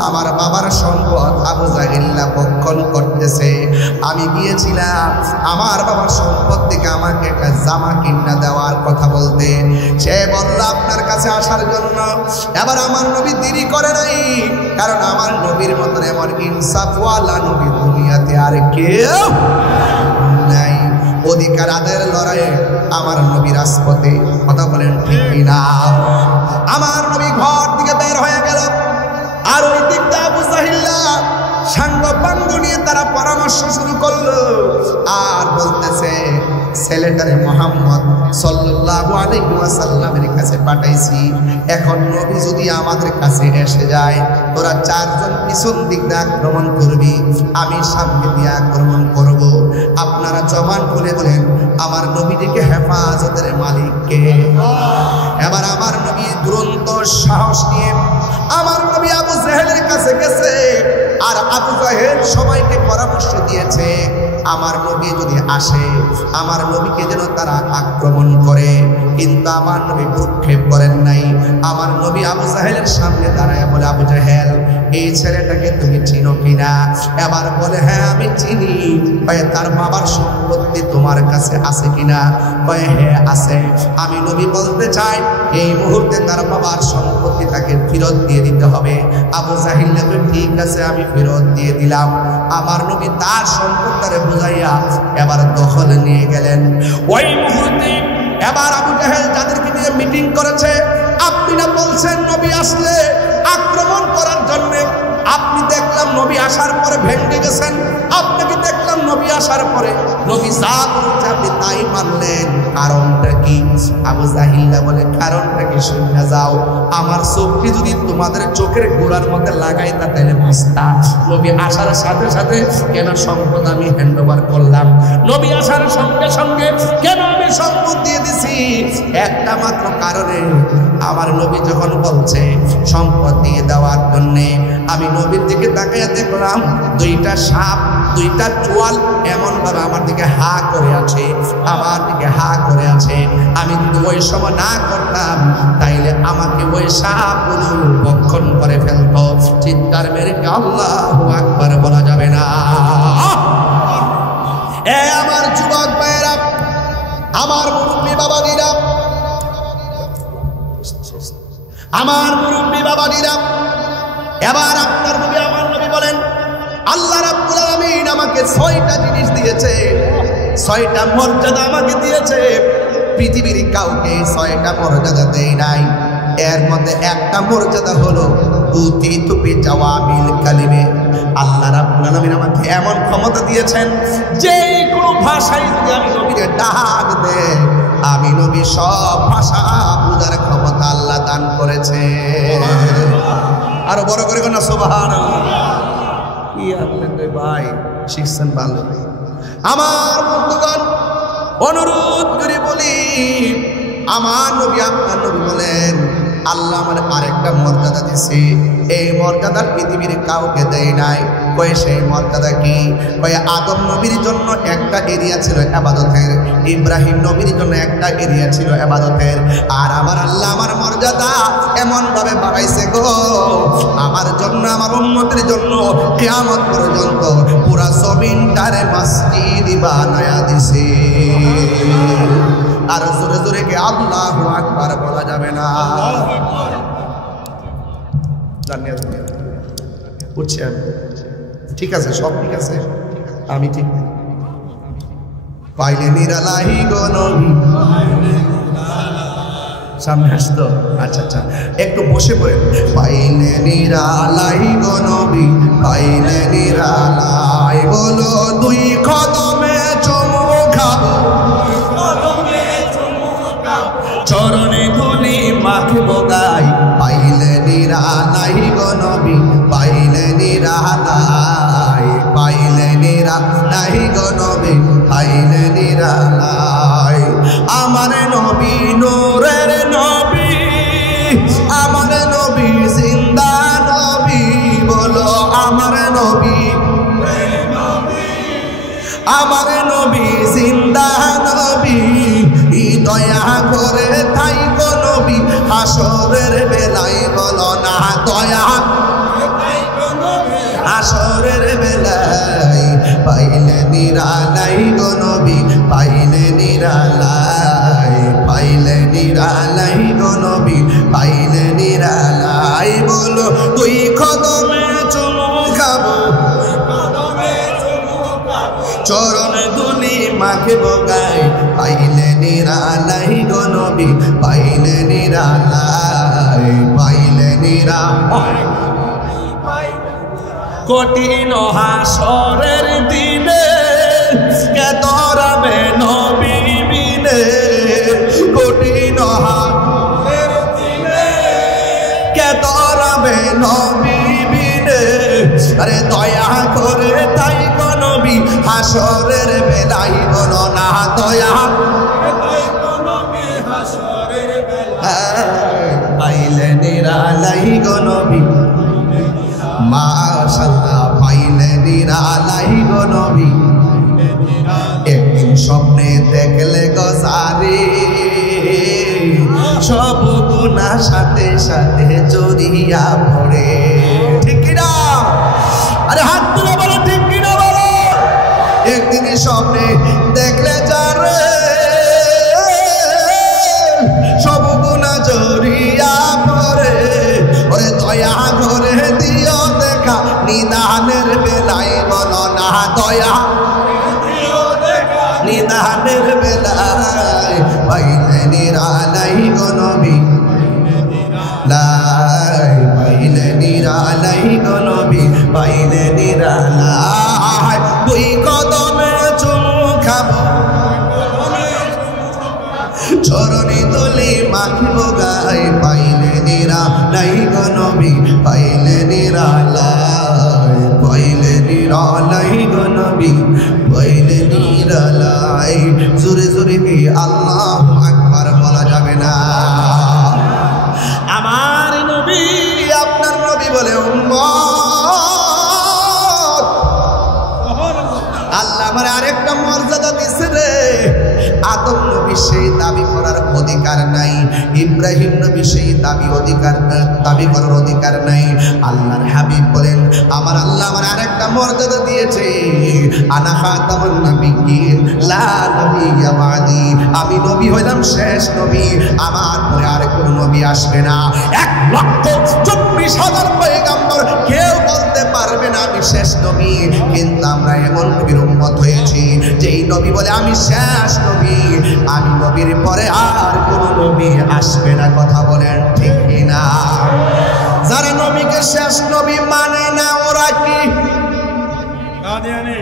আমার বাবার সম্পদ আবু জাহিল্লা ভক্ষণ করতেছে। আমি গিয়েছিলাম আমার বাবার সম্পদ থেকে আমাকে একটা জামা কিনা দেওয়ার কথা বলতে। সে বলল আপনার কাছে আসার জন্য। এবার আমার নবী দেরি করে নাই, কারণ আমার নবীর মতন এমন ইনসাফওয়ালা নবী দুনিয়াতে আর কেউ নাই। অধিকার আদায়ের লড়াইয়ে আমার নবী রাজপথে। কথা বলেন ঠিক কিনা? আমার নবী ঘর থেকে বের হয়ে গেল, আর ওই দিকটা আবু জাহিল্লা সাঙ্গ পাঙ্গ নিয়ে তারা পরামর্শ শুরু করলো, আর বলতেছে ছেলেটারে মুহাম্মদ সাল্লাল্লাহু আলাইহি ওয়াসাল্লামের কাছে পাঠাইছি, এখন নবী যদি আমাদের কাছে এসে যায়, তোরা চারজন পিছন দিক দিয়ে আক্রমণ করবি, আমি সামনে দিয়ে আক্রমণ করব। আপনারা জবান খুলে বলেন আমার নবীটিকে হেফাজতের মালিক কে? এবার আমার নবী দুরন্ত সাহস নিয়ে আমার নবী আবু জাহেলের কাছে গেছে, আর আবু জাহেল সবাইকে পরামর্শ দিয়েছে আমার নবী যদি আসে আমার নবীকে যেন তারা আক্রমণ করে, কিন্তু আমার নবী ভ্রুক্ষেপ করেন নাই। আমার নবী আবু জাহেলের সামনে দাঁড়ায় বলে, আবু জাহেল এই ছেলেটাকে তুমি চিনো কিনা? এবার বলে হ্যাঁ আমি চিনি। কয়ে তার বাবার সম্পত্তি তোমার কাছে আছে কিনা? কয়ে হ্যাঁ আছে। আমি নবী বলতে চাই এই মুহূর্তে তার বাবার সম্পত্তি তাকে ফেরত দিয়ে দিতে হবে। আবু জাহেল বলে ঠিক আছে আমি ফেরত দিয়ে দিলাম। আমার নবী তার সম্পত্তিরে বুঝাইয়া এবার দখল নিয়ে গেলেন। ওই মুহূর্তে এবার আবু জাহেল যাদেরকে নিয়ে মিটিং করেছে, আপনি না বলছেন নবী আসলে আক্রমণ করার জন্য, আপনি দেখলাম নবী আসার পরে ভেঙে গেছেন, আপনাকে দেখলাম নবী আসার পরে নবী যা বলছে আপনি তাই মানলেন, কারণটা কি? আবু জাহিল্লা বলে কারণটা কি শুনে যাও, আমার চোখটি যদি তোমাদের চোখের গোড়ার মধ্যে লাগাইতা তাহলে বুঝতা নবী আসার সাথে সাথে কেন সম্পদ আমি হ্যান্ড ওভার করলাম, নবী আসার সঙ্গে সঙ্গে কেন আমি সম্পদ দিয়ে দিছি। একটা মাত্র কারণে, আমার নবী যখন বলছে সম্পদ দিয়ে দেওয়ার জন্যে, আমি নবীর দিকে তাকাইয়া দেখলাম দুইটা সাপ, দুইটা চোয়াল এমন ভাবে আমার দিকে হা করে আছে, আমার দিকে হা করে আছে। আমি যদি ওই সময় না করতাম তাইলে আমাকে ওই সাপগুলো ভক্ষণ করে ফেলতো। চিৎকার মেরে আল্লাহু আকবার বলা যাবে না। এ আমার যুবক ভাইয়েরা, আমার মুরব্বী বাবাজিরা, আমার মুরব্বী বাবাজিরা, এবার আপনার নবী আমার নবী বলেন আল্লাহ রাব্বুল আলামিন আমাকে 6টা জিনিস দিয়েছে, 6টা মর্যাদা আমাকে দিয়েছে। পৃথিবীর কাউকে 6টা মর্যাদা দেয় নাই। এর মধ্যে একটা মর্যাদা হলো উতিতু বিজাওয়ামিল কালিমে। আল্লাহ রাব্বুল আলামিন আমাকে এমন ক্ষমতা দিয়েছেন যে কোনো ভাষায় যদি আমি নবীকে ডাক দেই, আমি নবী সব ভাষা বুঝার ক্ষমতা আল্লাহ দান করেছে। আরো বড় করে কোন সুবহানাল্লাহ। কি আপনি ভাই শিখছেন ভালো। আমার বন্ধুগণ অনুরোধ করে বলি, আমার নবী আপনার নবী বলেন আল্লাহ আমার আরেকটা মর্যাদা দিছে, এই মর্যাদা পৃথিবীর কাউকে দেয় নাই। কয়ে সেই মর্যাদা কি? কয়ে আদম নবীর জন্য একটা এরিয়া ছিল ইবাদতের, ইব্রাহিম নবীর জন্য একটা এরিয়া ছিল ইবাদতের, আর আমার আল্লাহ আমার মর্যাদা এমন ভাবে বাড়াইছে গো, আমার জন্য আমার উম্মতের জন্য কিয়ামত পর্যন্ত পুরা জমিনটারে মসজিদ বানায়া দিছে। আর জোরে জোরে কে আল্লাহু আকবার বলা যাবে না। বুঝছেন? ঠিক আছে, সব ঠিক আছে, আমি ঠিক পাইলে নিরালাহি গো নবী সামনে আসতো। আচ্ছা আচ্ছা, একটু বসে পড়ে। পাইলে নিরালাই গো নবী, পাইলে নিরালাই, বলো দুই কদমে চুমু খাবো, চরণে ধুলি মাখবো গাই। পাইলে নিরালাই গো নবী, পাইলে নিরালাই, পাইলে নিরালাই গো নবী, পাইলে নিরালাই। আমার নবী নূরের নবী, আমার নবী জিন্দা নবী, বলো আমার নবী, আমার নবী জিন্দা নবী। দয়া করে তাই গো নবী হাসরের বেলায়, বলো না দয়া হাসরের বেলায়। পাইলে নিরালাই গো নবী, পাইলে নিরালাই, পাইলে নিরালাই গো নবী, পাইলে নিরালাই, বলো দুই কদমে চুমু খাবো, চরণ ধুলি মাখ মাখিব গায়ে, পাইলে নিরালাই গো নবী, পাইলে নিরালাই, পাইলে নিরালাই। কঠিন হাসরের দিনে কে তরাবে নবী বিনে, কঠিন হাসরের দিনে কে তরাবে নবী বিনে, আরে দয়া করে তাই গো নবী হাসরের বেলায় বলো না, দয়া পাইলে নিরালাই গো নবী, মাশাআল্লাহ পাইলে নিরালাই গো নবী। একদিন স্বপ্নে দেখলে গো সারি, সব গুনাহ সাথে সাথে জড়িয়া পড়ে, ঠিক কিনা? আরে হাত তুলে বলো ঠিক কিনা বলো। একদিন স্বপ্নে দেখলে যারে সব গুনাহ জড়িয়া পড়ে, ওরে দয়া করে দিও দেখা নিদানের বেলায় বলো না, দয়া নিদানের বেলায় পাইলে নিরালাই গো নবী, লাই পাইলে নিরালাই গো নবী, পাইলে নিরালাই। দুই কদমে চুমু খাবো, চরণে তুলি মাখিব গায়ে, পাইলে নিরালাই গো নবী, পাইলে নিরালাই, পাইলে নিরালাই গো নবী, পাইলে নিরালাই। জোরে জোরে কি আল্লাহু আকবার বলা যাবে না? আমার নবী আপনার নবী বলে উম্মত, আল্লাহ আমার আরেকটা মর্যাদা দিছে রে। আদম নবী সেই দাবি করার অধিকার নাই, ইব্রাহিম নবী সেই দাবি করার অধিকার নাই। আল্লাহর হাবিব বলেন আমার আল্লাহ আমার আরেকটা মর্যাদা দিয়েছে, আনা খাতামুন নবিয়্যিন লা নবিয়্যা বাদি, আমি নবী হইলাম শেষ নবী, আমার পরে আর কোনো নবী আসবে না। 1,24,000 পয়গম্বর কেউ বলতে পারবে না আমি শেষ নবী, কিন্তু আমরা এমন নবীর উম্মত হয়েছি যেই নবী বলে আমি শেষ নবী, আমি নবীর পরে আর কোনো নবী আসবে না। কথা বলেন ঠিক কিনা? যারা নবীকে শেষ নবী মানে না ওরা কি কাদিয়ানি,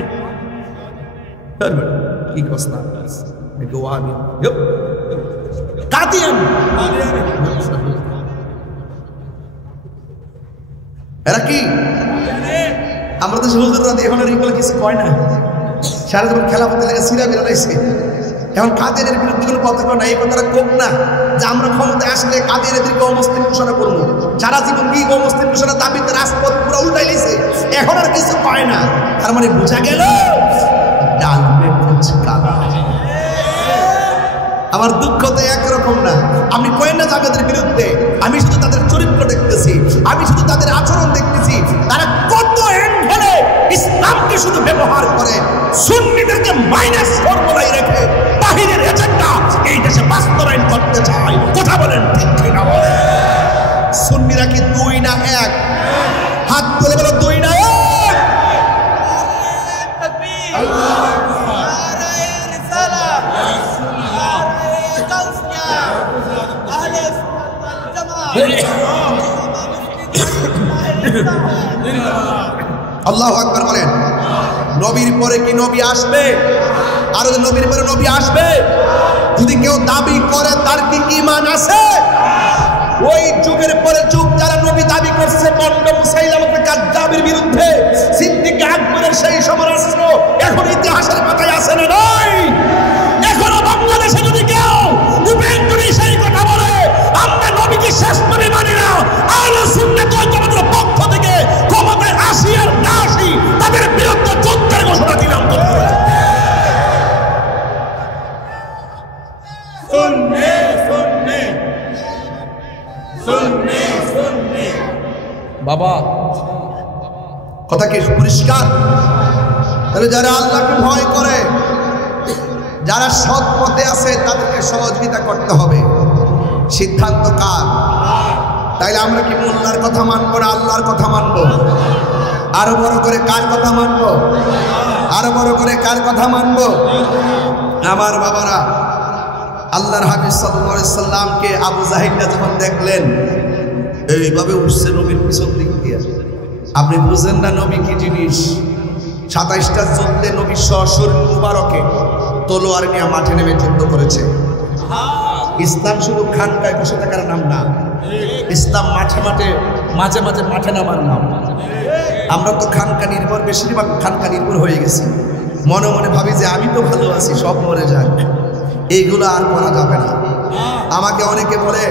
কি কসনা একটু ওয়াহাবি কাদিয়ানি, এরা কি? আমরা তো হুজুররা এখন আর এগুলো কিছু কয় না, সারা জীবন খেলা করতে লাগে সিরা বেরোলাইছে। এখন কাদিয়ানের বিরুদ্ধে কোনো কথা না, এই কথাটা কোক না যে আমরা ক্ষমতায় আসলে কাদিয়ানিদেরকে অমুসলিম ঘোষণা করবো। সারা জীবন কি অমুসলিম ঘোষণা দাবিতে রাজপথ পুরো উল্টাই লিছে, এখন আর কিছু কয় না। তার মানে বোঝা গেল ডাল মে কুছ কালা। আমার দুঃখ তো একরকম না। আমি কই না জামাতের বিরুদ্ধে, আমি শুধু তাদের চরিত্র দেখতেছি, আমি শুধু তাদের আচরণ দেখতেছি। তারা কত এন্ডলে ইসলামকে শুধু ব্যবহার করে, সুন্নিদেরকে মাইনাস ফর্মুলায় রেখে বাহিরের এজেন্ডা এই দেশে বাস্তবায়ন করতে চায়। কথা বলেন ঠিক কিনা বলেন? সুন্নিরা কি দুই না এক? হাত তুলে বলো দুই না এক? আল্লাহু আকবার বলেন। নবীর পরে কি নবী আসবে? আর নবীর পরে নবী আসবে? যদি কেউ দাবি করে তার কি ঈমান আছে? ওই যুগের পরে যুগ যারা নবী দাবি করছে, বন্ড মুসাইলামাতুল কাযযাবের বিরুদ্ধে সিদ্দিক আকবরের সেই সমরাস্ত্র এখন ইতিহাসের পাতায় আছে না নাই? এখনো বাংলাদেশে যদি কেউ উপেন্দ্রী সেই কথা বলে আমরা নবীকে শেষ নবী মানি না, আহলে সুন্নাত ওয়াল জামাতের পক্ষ থেকে ক্ষমতায় আসি আর না আসি তাদের বিরুদ্ধে যুদ্ধের ঘোষণা দিলাম। বাবা কথা কি পরিষ্কার? তাহলে যারা আল্লাহকে ভয় করে, যারা সৎ পথে আছে তাদেরকে সহযোগিতা করতে হবে। সিদ্ধান্ত কার? তাইলে আমরা কি মোল্লার কথা মানবো না আল্লাহর কথা মানবো? আরো বড় করে কার কথা মানবো? আরো বড় করে কার কথা মানবো? আমার বাবারা, আল্লাহর হাবিব সাল্লাল্লাহু আলাইহি সাল্লামকে আবু জাহিলটা যখন দেখলেন এইভাবে উঠছে নবীর পিছন দিক দিয়ে, আপনি বুঝেন না নবী কি জিনিস। 27টা যুদ্ধে নবী শরীর মুবারকে তলোয়ার নিয়ে মাঠে নেমে যুদ্ধ করেছে। ইসলাম শুধু খানকায় বসে থাকার নাম না, ইসলাম মাঠে মাঠে মাঝে মাঝে মাঠে নামার নাম। আমরা তো খানকা নির্ভর, বেশিরভাগ খানকা নির্ভর হয়ে গেছি। মনে মনে ভাবি যে আমি তো ভালো আছি, সব মরে যাক। এইগুলো আর করা যাবে না। আমাকে অনেকে বলে,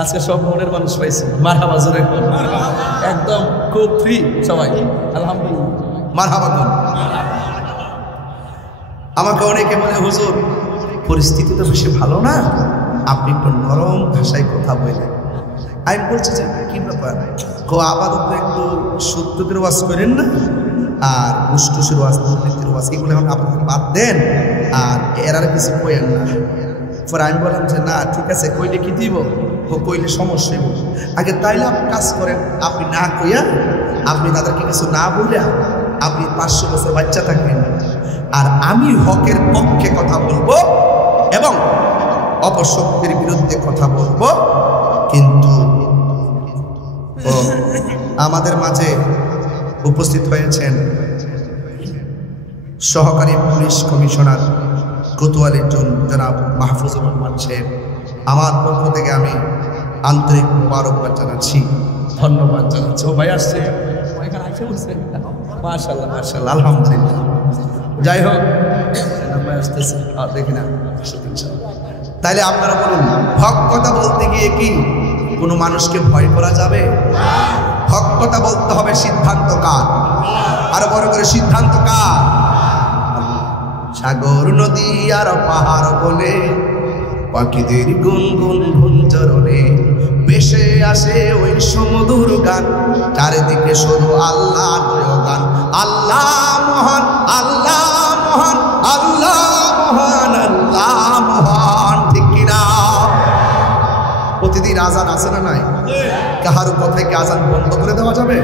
আজকে সব মনের মানুষ পাইছে, মারহাবা জোরে একদম খুব ফ্রি সবাই, আলহামদুলিল্লাহ মারহাবা কোন। আমাকে অনেকে বলে হুজুর পরিস্থিতি তো বেশি ভালো না, আপনি একটু নরম ভাষায় কথা বললেন। আমি বলছি যে কি ব্যাপার, আপাতত একটু সত্যের ওয়াজ করেন না, আর উষ্টুসের ওয়াজ, দুর্নীতির ওয়াজ, এগুলো এখন আপাতত বাদ দেন, আর এর আর কিছু কইেন না। পরে আমি বললাম যে না ঠিক আছে, কইলে কি দিব, কইলে সমস্যা হইব। আগে তাইলে আপনি কাজ করেন, আপনি না কইয়া, আপনি তাদেরকে কিছু না বলিয়া আপনি 500 বছর বাচ্চা থাকবেন, আর আমি হকের পক্ষে কথা বলবো এবং অপশক্তির বিরুদ্ধে কথা বলবো। কিন্তু আমাদের মাঝে উপস্থিত হয়েছেন সহকারী পুলিশ কমিশনার কোতোয়ালি জনাব মাহফুজুর রহমান সাহেব, আমার পক্ষ থেকে আমি আন্তরিক মোবারকবাদ জানাচ্ছি, ধন্যবাদ জানাচ্ছি। ও ভাই আসছে, মাশাআল্লাহ মাশাআল্লাহ, আলহামদুলিল্লাহ। যাই হোক আসতেছে, দেখি না। তাইলে আপনারা বলুন, হক কথা বলতে গিয়ে কি কোনো মানুষকে ভয় করা যাবে? হক কথা বলতে হবে, সিদ্ধান্ত কার? আরো বড় করে সিদ্ধান্ত কার? সাগর নদী আর পাহাড় বলে পাখিদের গুনগুন গুঞ্জরণে ভেসে আসে ওই সমুদ্র গান, চারিদিকে শুধু আল্লাহর জয়গান। আল্লাহ মহান, আল্লাহ মহান, আল্লাহ মহান, আল্লাহ মহান। ঠিক কিনা? প্রতিদিন আজান আছে না নাই? কাহার কথায় কি আজান বন্ধ করে দেওয়া যাবে?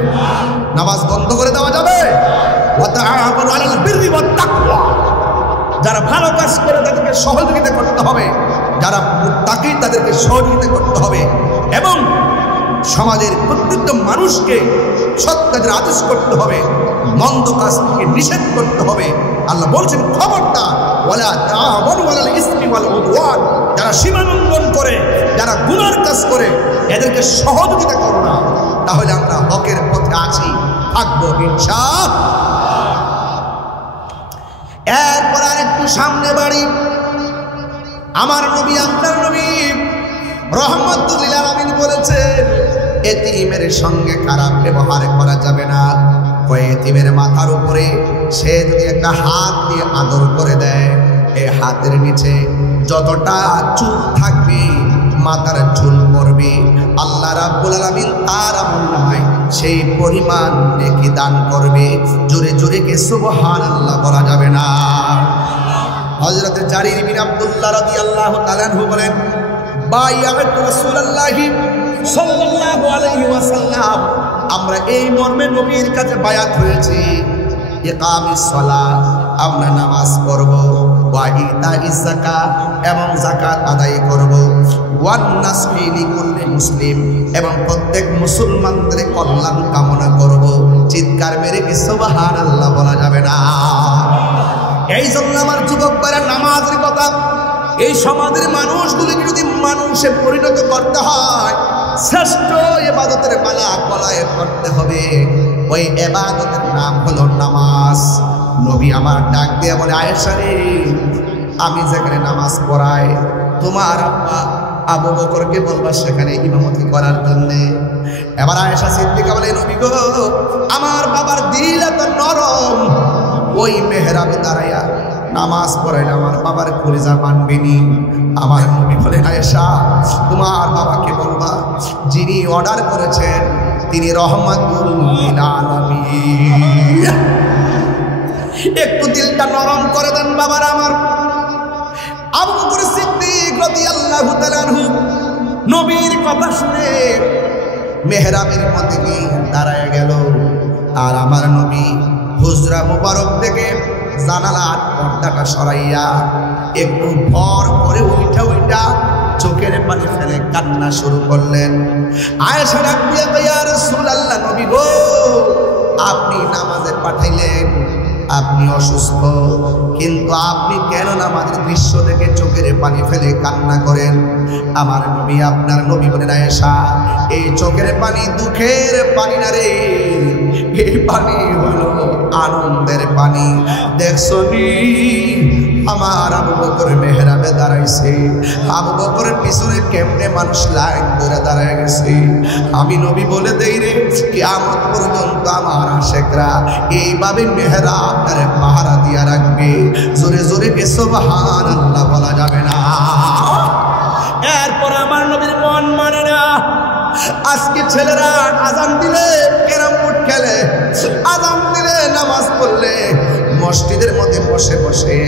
নামাজ বন্ধ করে দেওয়া যাবে? যারা ভালো কাজ করে তাদেরকে সহযোগিতা করতে হবে, যারা মুত্তাকি তাদেরকে সহযোগিতা করতে হবে, এবং সমাজের প্রত্যেকটা মানুষকে সৎ কাজের আদেশ করতে হবে, মন্দ কাজ থেকে নিষেধ করতে হবে। আল্লাহ বলছেন খবরদার, ওয়ালা তাআওয়ানু আলাল ইসমি ওয়াল উদওয়ান, যারা সীমালঙ্ঘন করে, যারা গুনার কাজ করে, এদেরকে সহযোগিতা করো না। তাহলে আমরা হকের পথে আছি, থাকবো ইনশাআল্লাহ। এরপর আরেকটু সামনে বাড়ি, আমার নবী, আপনার নবী রহমাতুল লিল আলামিন বলেছেন এতিমের সঙ্গে খারাপ ব্যবহার করা যাবে না। ওই এতিমের মাথার উপরে সে যদি একটা হাত দিয়ে আদর করে দেয়, এই হাতের নিচে যতটা চুল থাকবে, মাথার চুল পড়বে, আল্লাহ রাব্বুল আলামিন তার আমলনামায় সেই পরিমাণ নেকি দান করবে। জোরে জোরে কে সুবহানাল্লাহ বলা যাবে না? হযরত জারির বিন আব্দুল্লাহ রাদিয়াল্লাহু তাআলা আনহু বলেন, বাইআতু রাসূলুল্লাহি সাল্লাল্লাহু আলাইহি ওয়াসাল্লাম, আমরা এই মর্মে নবীর কাছে বায়াত হয়েছি, ইকামিস সালাত, আমরা নামাজ পড়ব, ওয়া ইতাইজ যাকাত, এবং যাকাত আদায় করব, ওয়ান নাসহি লিকুল্লি মুসলিম, এবং প্রত্যেক মুসলমানদের কল্যাণ কামনা করব। চিৎকার মেরে কি সুবহানাল্লাহ বলা যাবে না? এই জন্য আমার যুবক ভাইরা, নামাজের কথা এই সমাজের মানুষগুলিকে যদি মানুষে পরিণত করতে হয়, শ্রেষ্ঠ ইবাদতের মালা গলায় করতে হবে। ওই ইবাদতের নাম হলো নামাজ। নবী আমার ডাক দিয়ে বলে, আয়েশা রে, আমি যেখানে নামাজ পড়াই, তোমার আবু বকরকে বলবা সেখানে ইমামতি করার জন্যে। এবার আয়েশা সিদ্দিকা বলে, নবী গো, আমার বাবার দিল এত নরম, ওই মেহরাবে দাঁড়াইয়া নামাজ পড়াইলে আমার বাবার কলিজা মানবেনি। আমার নবী বলে, আয়েশা, তোমার বাবাকে বলবা যিনি অর্ডার করেছেন তিনি রহমাতুল লিল আলামিন। একটু দিলটা নরম করে দেন বাবার আমার। আবু বকর সিদ্দিক রাদিয়াল্লাহু তাআলা আনহু নবীর কথা শুনে মেহরাবের মধ্যে গিয়ে দাঁড়ায় গেল। আর আমার নবী হুজরা মুবারক থেকে জানালার পর্দাটা সরাইয়া একটু ভর করে উইটা চোখের পানি ফেলে কান্না শুরু করলেন। আয়েশা ডাক দিয়ে কয়, ইয়া রাসূলুল্লাহ, নবী গো, আপনি নামাজে পাঠাইলেন, আপনি অসুস্থ, কিন্তু আপনি কেন নামাজের দৃশ্য দেখে চোখের পানি ফেলে কান্না করেন? আমার নবী, আপনার নবী বলেন, আয়েশা, এই চোখের পানি দুঃখের পানি না রে, এই পানি হলো আনন্দের পানি। দেখছো নি আমার আবু বকর মেহরাবে দাঁড়াইছে, আবু বকরের পিছনে কেমনে মানুষ লাইন ধরে দাঁড়ায় গেছে। আমি নবী বলে দেই রে, কিয়ামত পর্যন্ত আমার আশেকরা এইভাবে মেহরাব তারে পাহারা দিয়া রাখবে। জোরে জোরে কে সুবহানাল্লাহ বলা যাবে না। এরপর আমার নবীর মন মানে না। আজকে ছেলেরা আজান দিলে ক্যারাম বোর্ড খেলে, আজান দিলে নামাজ পড়লে মসজিদের মধ্যে বসে বসে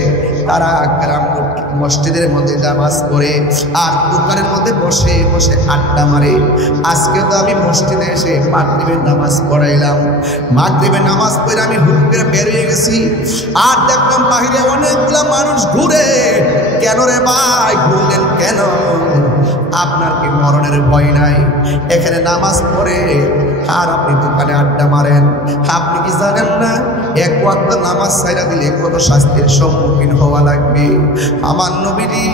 তারা ক্যারাম বোর্ড মসজিদের মধ্যে নামাজ পড়ে আর দোকানের মধ্যে বসে বসে আড্ডা মারে। আজকে তো আমি মসজিদে এসে মাগরিবের নামাজ পড়াইলাম, মাগরিবের নামাজ পড়ে আমি হুট করে বের হয়ে গেছি, আর দেখলাম বাহিরে অনেকগুলা মানুষ ঘুরে। কেন রে ভাই, ঘুরলেন কেন? আপনার কি মরণের ভয় নাই? এখানে নামাজ পড়ে আর আপনি দোকানে আড্ডা মারেন। আপনি কি জানেন না এক ওয়াক্ত নামাজ ছাইরা দিলে কত শাস্তির সম্মুখীন হওয়া লাগবে? আমার নবীজি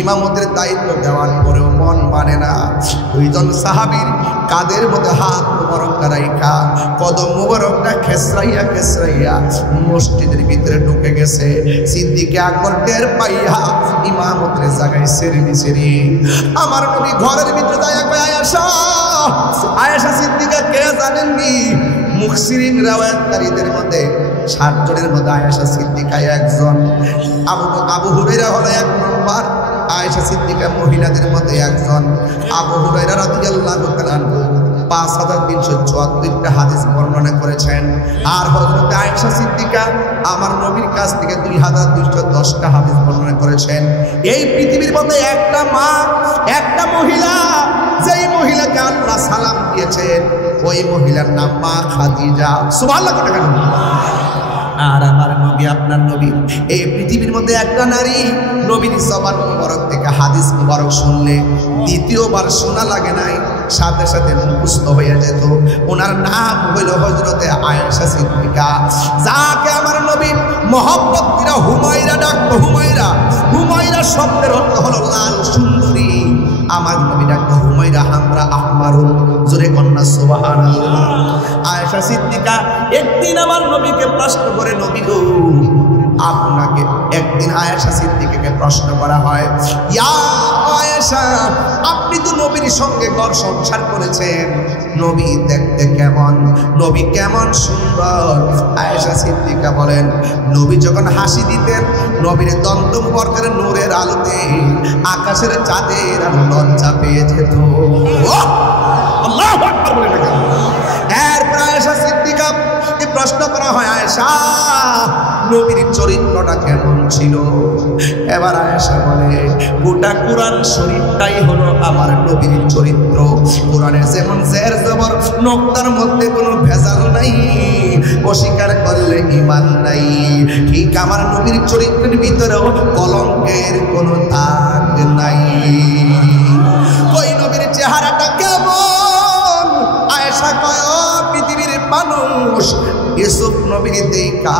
ইমামতের দায়িত্ব দেওয়ার পরেও মন মানে না। দুইজন সাহাবীর কাদের মধ্যে হাত মুবারকটা রাইখা কদম মুবারকটা খেসরাইয়া খেসরাইয়া মসজিদের ভিতরে ঢুকে গেছে। সিদ্দিক আকবর টের পাইয়া ইমামতের জায়গায় সেরে দিছেরি। আমার নবী ঘরের ভিতরে দাঁড়িয়ে কয়, আয়েশা, আয়েশা সিদ্দিকা কে জানেননি? মুফসিরিন রাওয়ায়াতকারীদের মধ্যে 7 জনের মধ্যে আয়েশা সিদ্দিকা একজন। আবু হুরায়রা হলো 1 নম্বর, আয়েশা সিদ্দিকা মহিলাদের মধ্যে একজন। আবু হুরায়রা রাদিয়াল্লাহু তাআলা 5374টা হাদিস বর্ণনা করেছেন। আর হযরত আয়েশা সিদ্দিকা আমার নবীর কাছ থেকে 2210টা হাদিস বর্ণনা করেছেন। এই পৃথিবীর মধ্যে একটা মা, একটা মহিলা, যেই মহিলাকে আল্লাহ সালাম দিয়েছেন ওই মহিলার নাম মা খাদিজা। সুবহানাল্লাহ। কেন? আর আমার নবী, আপনার নবী, এই পৃথিবীর মধ্যে একটা নারী নবীর জবান মুবারক থেকে হাদিস মুবারক শুনলে দ্বিতীয়বার শোনা লাগে নাই, সাথে সাথে মুখস্থ হয়ে যেত। ওনার নাম হইল হযরতে আয়েশা সিদ্দিকা, যাকে আমার নবী মহব্বত করে হুমায়রা ডাকতো। হুমায়রা, হুমায়রা শব্দের অর্থ হলো লাল সুন্দরী। আমার নবী ডাকতো হুমায়রা হামরা আহমারুল। জোরে কন্যা সুবহানাল্লাহ। আয়েশা সিদ্দিকা একদিন আমার নবীকে প্রশ্ন করে, নবী গো, আপনাকে একদিন আয়েশা সিদ্দিকাকে প্রশ্ন করা হয়, ইয়া আয়েশা, আপনি তো নবীর সঙ্গে ঘর সংসার করেছেন, নবী দেখতে কেমন? নবী কেমন সুন্দর? আয়েশা সিদ্দিকা বলেন, নবী যখন হাসি দিতেন নবীর দন্ত মুবারকের নূরের আলোতে আকাশের চাঁদের আলো লজ্জা পেয়ে যেত। আল্লাহু আকবার বলে না। এরপর আয়েশা সিদ্দিকা প্রশ্ন করা হয়, আয়েশা, নবীর চরিত্রটা কেমন ছিল? এবার আয়েশা বলে, গোটা কোরআন শরীফটাই হলো আমার নবীর চরিত্র। কোরআনে যেমন জের জবর, নক্তার মধ্যে কোনো ভেজাল নাই, অস্বীকার করলে ঈমান নাই। ঠিক আমার নবীর চরিত্রের ভিতরেও কলঙ্কের কোনো দাগ নাই। ওই নবীর চেহারাটা কেমন? আয়েশা কয়, পৃথিবীর মানুষ ইউসুফ নবীর দেখা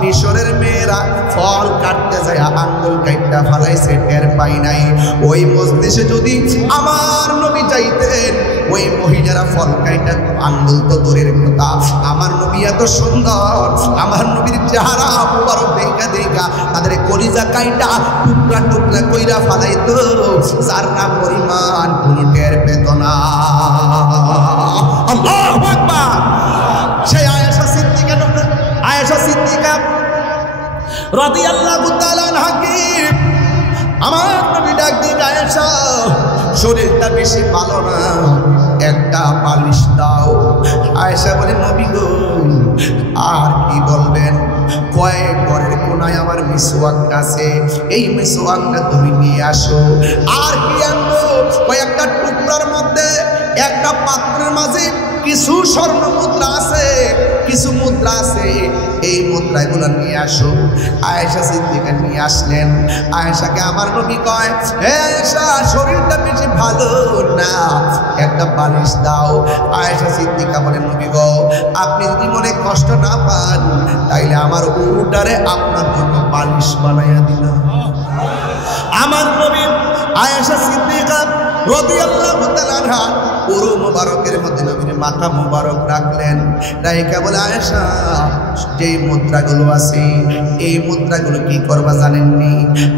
মিশরের মেয়েরা ফল কাটতে যায় আঙ্গুল কাইটটা ফালাইছে, টের পাই নাই। ওই মজলিসে যদি আমার নবী যাইতেন, ওই মহিলারা ফল কাইটা আঙ্গুল তো দূরের কথা, আমার নবী এত সুন্দর, আমার নবীর চেহারা মুবারক দেখা দেখা তাদের কলিজা কাইটা টুকরা টুকরা কইরা ফালাইতো, যার নাম পরিমাণ কোনো টের পেত না। আল্লাহু আকবার। সেই আয়েশা সিদ্দিকা, আয়েশা সিদ্দিকা রাদিয়াল্লাহু তাআলা আনহা, আমার নবী ডাক দিয়ে, আয়েশা, শরীরটা বেশি ভালো না, একটা পালিশ দাও। আয়েশা বলে, নবী গো, আর কি বলবেন? কয়েক ঘরের কোনায় আমার মিসওয়াক আছে, এই মিসওয়াকটা তুমি নিয়ে আসো। আর কি আনবো? কয়েকটা টুকরার মধ্যে একটা পাত্রের মাঝে কিছু স্বর্ণ মুদ্রা আছে, কিছু মুদ্রা আছে, এই মুদ্রাগুলো নিয়ে আসো। আয়েশা সিদ্দিকা নিয়ে আসলেন। আয়েশাকে আমার নবী কয়, হে আয়েশা, শরীরটা বেশি ভালো না, একটা বালিশ দাও। আয়েশা সিদ্দিকা বলেন, নবী গো, আপনি যদি মনে কষ্ট না পান তাইলে আমার উরুটারে আপনার জন্য বালিশ বানাইয়া দিলাম। আমার নবী আয়েশা সিদ্দিকা রাদিয়াল্লাহু তাআলা আনহা পুরো মুবারকের মধ্যে নবীর মাথা মুবারক রাখলেন। রাইকা বলে, আয়েশা, যে মুদ্রাগুলো আছে এই মুদ্রাগুলো কি করবা জানেননি?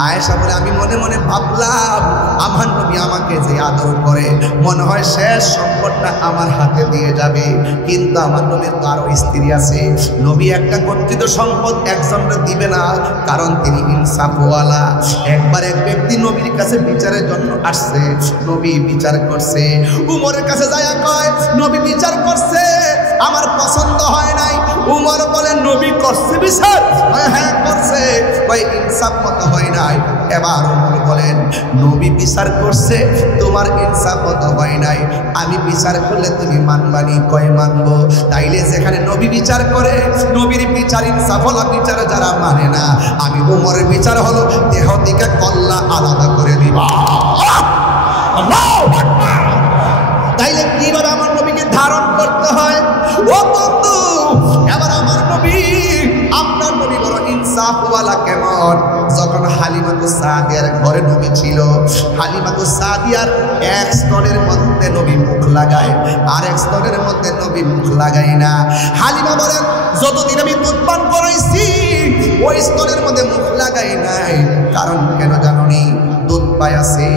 আয়েশা বলে, আমি মনে মনে ভাবলাম আমার নবী আমাকে যে আদর করে মনে হয় শেষ সম্পদটা আমার হাতে দিয়ে যাবে, কিন্তু আমার নবীর তো আরো স্ত্রী আছে। নবী একটা কর্তৃত সম্পদ একজনকে দিবে না, কারণ তিনি ইনসাফওয়ালা। একবার এক ব্যক্তি নবীর কাছে বিচারের জন্য আসছে, নবী বিচার করছে। উমরের কাছে যায়া কয়, নবী বিচার করছে, আমার পছন্দ হয় নাই। উমর বলেন, নবী করছে বিচার? হ্যাঁ করছে। কয় ইনসাফ মতো হয় নাই। এবার উমর বলেন, নবী বিচার করছে, তোমার ইনসাফ মতো হয় নাই, আমি বিচার করলে তুমি মানবানি? কয় মানবো। তাইলে যেখানে নবী বিচার করে, নবীর বিচার ইনসাফওয়ালা বিচার যারা মানে না, আমি উমরের বিচার হলো দেহ থেকে কল্লা আলাদা করে দিবা। আল্লাহু আকবার। তাইলে কিভাবে আমার নবীকে ধারণ করতে হয়? ও বন্ধু, এবার আমার নবী, আপনার নবী বড় ইনসাফওয়ালা কেমন? যখন হালিমাতুস সাদিয়ার ঘরে নবী ছিল, হালিমাতুস সাদিয়ার এক স্তনের মধ্যে নবী মুখ লাগায়, আর এক স্তনের মধ্যে নবী মুখ লাগায় না। হালিমা বলেন, যতদিন আমি দুধ পান করাইছি ওই স্তনের মধ্যে মুখ লাগাই নাই। কারণ কেন জানোনি? দুধ পায় আছে,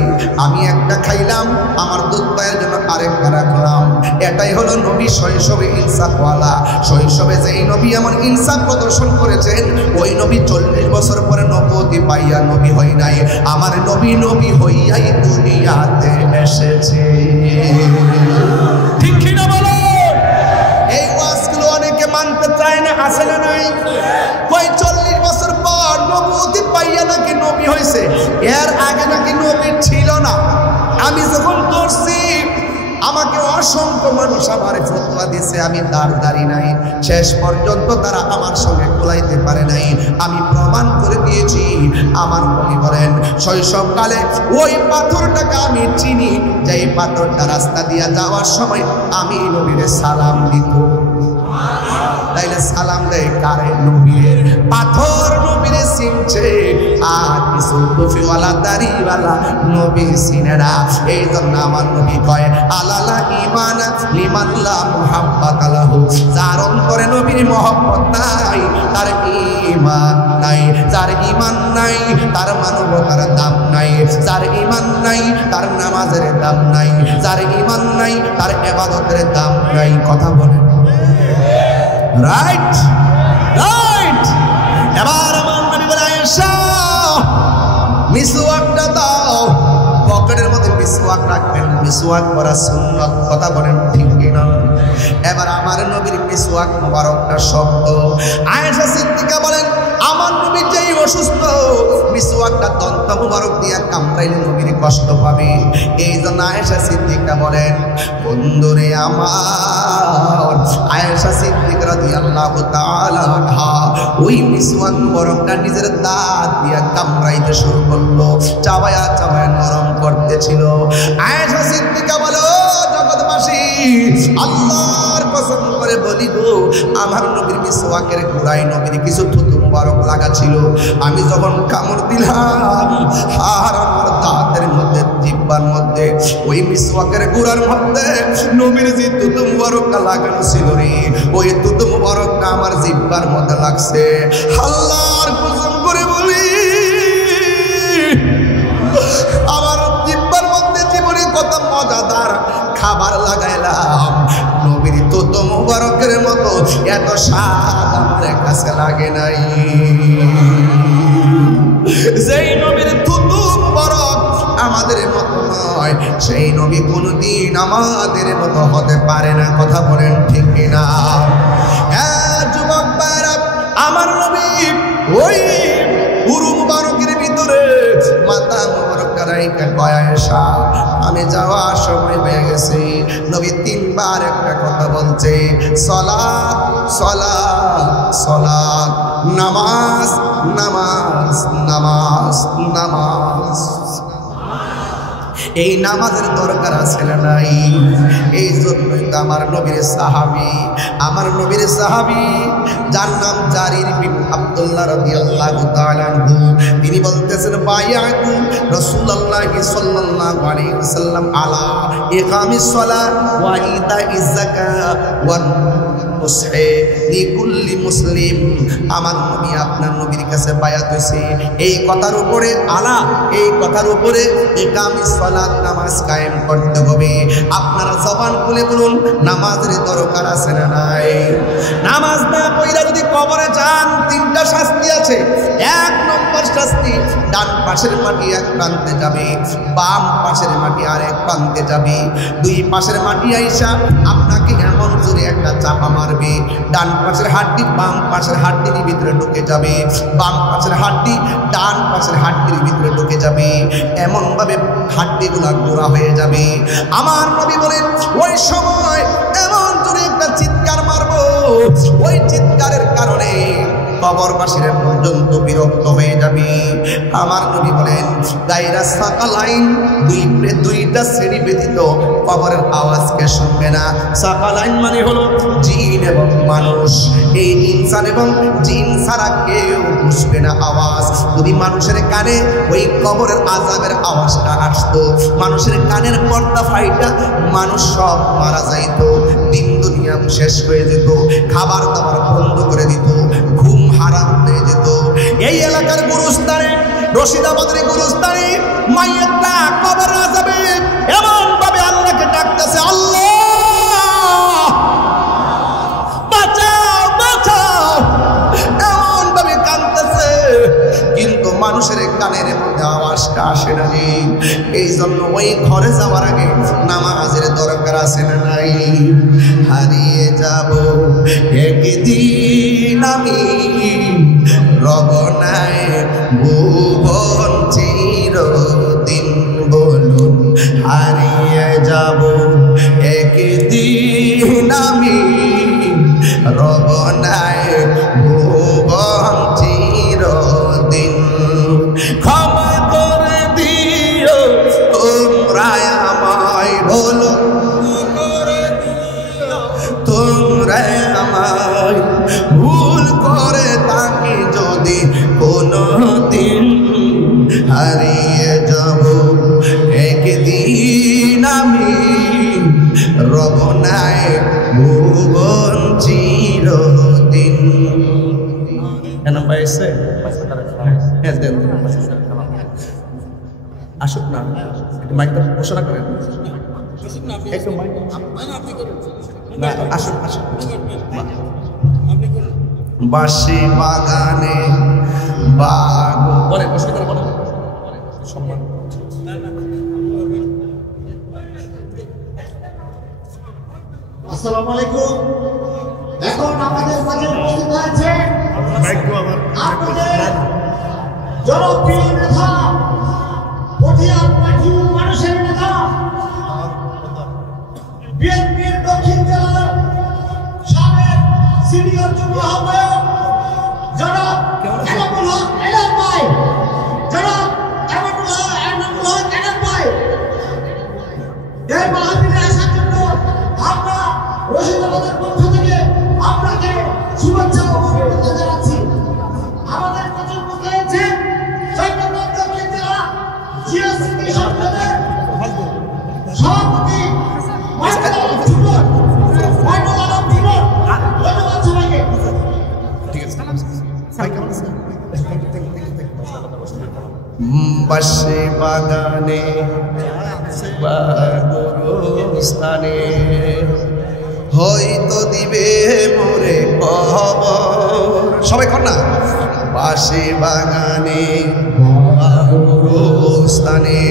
আমি একটা খাইলাম, আমার দুধ পায়ের জন্য আরেকটা রাখলাম। এটাই হলো নবী শৈশবে ইনসাফওয়ালা। শৈশবে যেই নবী এমন ইনসাফ প্রদর্শন করেছেন, ওই নবী 40 বছর পরে নবুয়তি পাইয়া নবী হয় নাই, আমার নবী নবী হইয়াই দুনিয়াতে এসেছে। ঠিক কি না বলো? এই ওয়াজগুলো অনেকে মানতে চায় না, আসে না নাই? কই 40 বছর পর নবুয়তি পাইয়া নাকি নবী হয়েছে, এর আগে নাকি নবী ছিল না। আমি যখন ধরছি আমাকে অসংখ্য মানুষ আমার ফতোয়া দিছে, আমি দাঁড়ি নাই, শেষ পর্যন্ত তারা আমার সঙ্গে কোলাইতে পারে নাই। আমি প্রমাণ করে দিয়েছি। আমার নবী বলেন, শৈশবকালে ওই পাথরটাকে আমি চিনি, যে এই পাথরটা রাস্তা দিয়ে যাওয়ার সময় আমি নবীরে সালাম দিত। তাইলে সালাম দেয় কারে? নবীরে। পাথর নবীরে চিনছে, আর কিছু টুপিওয়ালা দাড়িওয়ালা নবী চিনে না। এই জন্য আমার নবী কয়, আলালা ঈমান লিমান লা মুহাব্বাত লাহু, যার অন্তরে নবীর মহব্বত নাই তার ঈমান নাই। যার ঈমান নাই তার মানবতার দাম নাই। যার ঈমান নাই তার নামাজের দাম নাই। যার ঈমান নাই তার ইবাদতের দাম নাই। কথা বলেন রাইট? রাইট। এবার আমার নবী বলে, আয়েশা, মিসওয়াকটা দাও। পকেটের মধ্যে মিসওয়াক রাখবেন, মিসওয়াক করা সুন্নাত। কথা বলেন ঠিক কিনা? এবার আমার নবীর মিসওয়াক মুবারকটা শব্দ। আয়েশা সিদ্দিকা বলেন, আমার নবী যেই অসুস্থ, মিসওয়াকটা দন্ত মুবারক দিয়া কামড়াইলে নবীর কষ্ট পাবে। এই জন্য আয়েশা সিদ্দিকা বলেন, বন্ধুরে আমার, আয়েশা সিদ্দিকা রাদিয়াল্লাহু তাআলা আনহা ওই মিসওয়াক মুবারকটা নিজের দাঁত দিয়া কামড়াইতে শুরু করলো, চাবায়া চাবায়া নরম করতেছিল। আয়েশা সিদ্দিকা বলো, জগৎবাসী, আল্লাহর কসম করে বলি গো, আমার নবীর মিসওয়াকের গোড়ায় নবীর কিছু থুতু মুবারক লাগা ছিল। আমি যখন কামড় দিলাম, আর আমার দাঁতের মধ্যে, জিহ্বার মধ্যে, ওই মিসওয়াকের গোড়ার মধ্যে নবীর যে থুতু মুবারকটা লাগানো ছিল রে, ওই থুতু মুবারকটা আমার জিহ্বার মধ্যে লাগছে। আল্লাহর কসম করে বলি, আমার জিহ্বার মধ্যে জীবনে কত মজাদার খাবার লাগাইলাম, নবীর থুতু মুবারকের মতো এত স্বাদ আমার কাছে লাগে নাই। যেই নবীর থুতু মুবারক আমাদের মতো নয়, সেই নবী কোনদিন আমাদের মতো হতে পারে না। কথা বলেন ঠিক কিনা? হ্যাঁ যুবক ভাইরা, আমার নবী ওই পুরু মুবারকের ভিতরে মাথা মুবারক রাইখা কয়, আয়েশা, আমি যাওয়ার সময় হয়ে গেছে। নবী তিনবার একটা কথা বলছে, সালাত সালাত সালাত, নামাজ নামাজ নামাজ নামাজ। এই নামাজের দরকার আছে না নাই? এই জন্যই তো আমার নবীর সাহাবী যার নাম জারির বিন আব্দুল্লাহ রাদিয়াল্লাহু তাআলা আনহু, তিনি বলতেছেন বায়াতু রাসূলুল্লাহি সাল্লাল্লাহু আলাইহি ওয়াসাল্লাম আলা ইকামিস সালাত ওয়া ইতাইজ যাকাত ওয়া নুসহি লিকুল্লি মুসলিম। আমার নবী আপনার নবীর কাছে বায়াত হইছে এই কথার উপরে, আলা এই কথার উপরে, ইকামিস সালাত নামাজ কায়েম করতে হবে। আপনারা জবান খুলে বলুন, নামাজের দরকার আছে না নাই? নামাজ না পড়া যদি কবরে যান, তিনটা শাস্তি আছে। এক নম্বর শাস্তি, ডান পাশের মাটি এক প্রান্তে যাবে, বাম পাশের মাটি আর এক প্রান্তে যাবে। দুই পাশের মাটি আইসা আপনাকে এমন জোরে একটা চাপা মারবে, ডান পাশের হাড্ডি বাম পাশের হাড্ডির ভিতরে ঢুকে যাবে, বাম পাশের হাড্ডি ডান পাশের হাড্ডির ভিতরে ঢুকে যাবে, এমন ভাবে হাড্ডিগুলা গোড়া হয়ে যাবে। আমার নবী বলেন ওই সময় এমন জোরে একটা চিৎকার মারবো, ওই চিৎকারের কারণে কবরবাসীরা পর্যন্ত বিরক্ত হয়ে যাবে। আমার নবী বলেন গায়রা সাকালাইন, দুইটা শ্রেণী ব্যতীত কবরের আওয়াজকে শুনবে না। সাকালাইন মানে হলো জিন এবং মানুষ। এই ইনসান এবং জিন ছাড়া কেউ বুঝবে না আওয়াজ। যদি মানুষের কানে ওই কবরের আযাবের আওয়াজটা আসতো, মানুষের কানের পর্দা ফাইটা মানুষ সব মারা যাইত, দিন দুনিয়া শেষ হয়ে যেত, খাবার দাবার বন্ধ করে দিত, ঘুম হারাম হয়ে যেত। এই এলাকার গুরুস্থানে, রশিদাবাদের গুরুস্থানে মাইয়াতটা কবরে যাবে, এমন ভাবে আল্লাহকে ডাকতেছে, আল্লাহ বাঁচাও বাঁচাও, এমন ভাবে কাঁদতেছে, কিন্তু মানুষের কানের মধ্যে আওয়াজটা আসে না। এই জন্য ওই ঘরে যাওয়ার আগে নামাজের দরকার আছে না নাই? হারিয়ে যাব একদিন আমি রবনায় ভুবন চিরদিন, বলুন হারিয়ে যাব একদিন আমি রবনায় ভুবন চিরদিন। ক্ষমা করে দিও তোমরা আমায়, বলো তোমরা আমায়, ভুল করে তাকে যদি কোনো দিন হারিয়ে যাব একদিন আমি রবনায় ভুবন চিরদিন। আসুক না, একটু মাইকটা ঘোষণা করেন, একটু মাইক না, আসুক আসুক। বাঁশি বাগানে বাগ বলে অসুবিধা বলে সম্মান। আসসালামু আলাইকুম। এখন আমাদের মাঝে উপস্থিত হয়েছে আপনাদের জনপ্রিয় নেতা, পটিয়ার মাটি মানুষের নেতা, বিএনপির দক্ষিণ জেলার সাবেক সিনিয়র যুব আহ্বায়ক জনাব এনামুল হক এনাম ভাই, জনাব এনামুল হক এনাম ভাই, এই মাহফিলে আসার জন্য আমরা রশিদাবাদের পক্ষ থেকে আপনাকে শুভেচ্ছা ও অভিনন্দন জানাচ্ছি। আমাদের কাছে উপস্থিত হয়েছে চট্টগ্রাম দক্ষিণ জেলা জিএসসি সংসদের সভাপতি মাইনুল আলম টিপন। ধন্যবাদ সবাইকে। বাঁশি বাগানে বা গুরুস্থানে হয়তো দিবে মোরে কবর। সবাই কর না, বাঁশি বাগানে বা গুরুস্থানে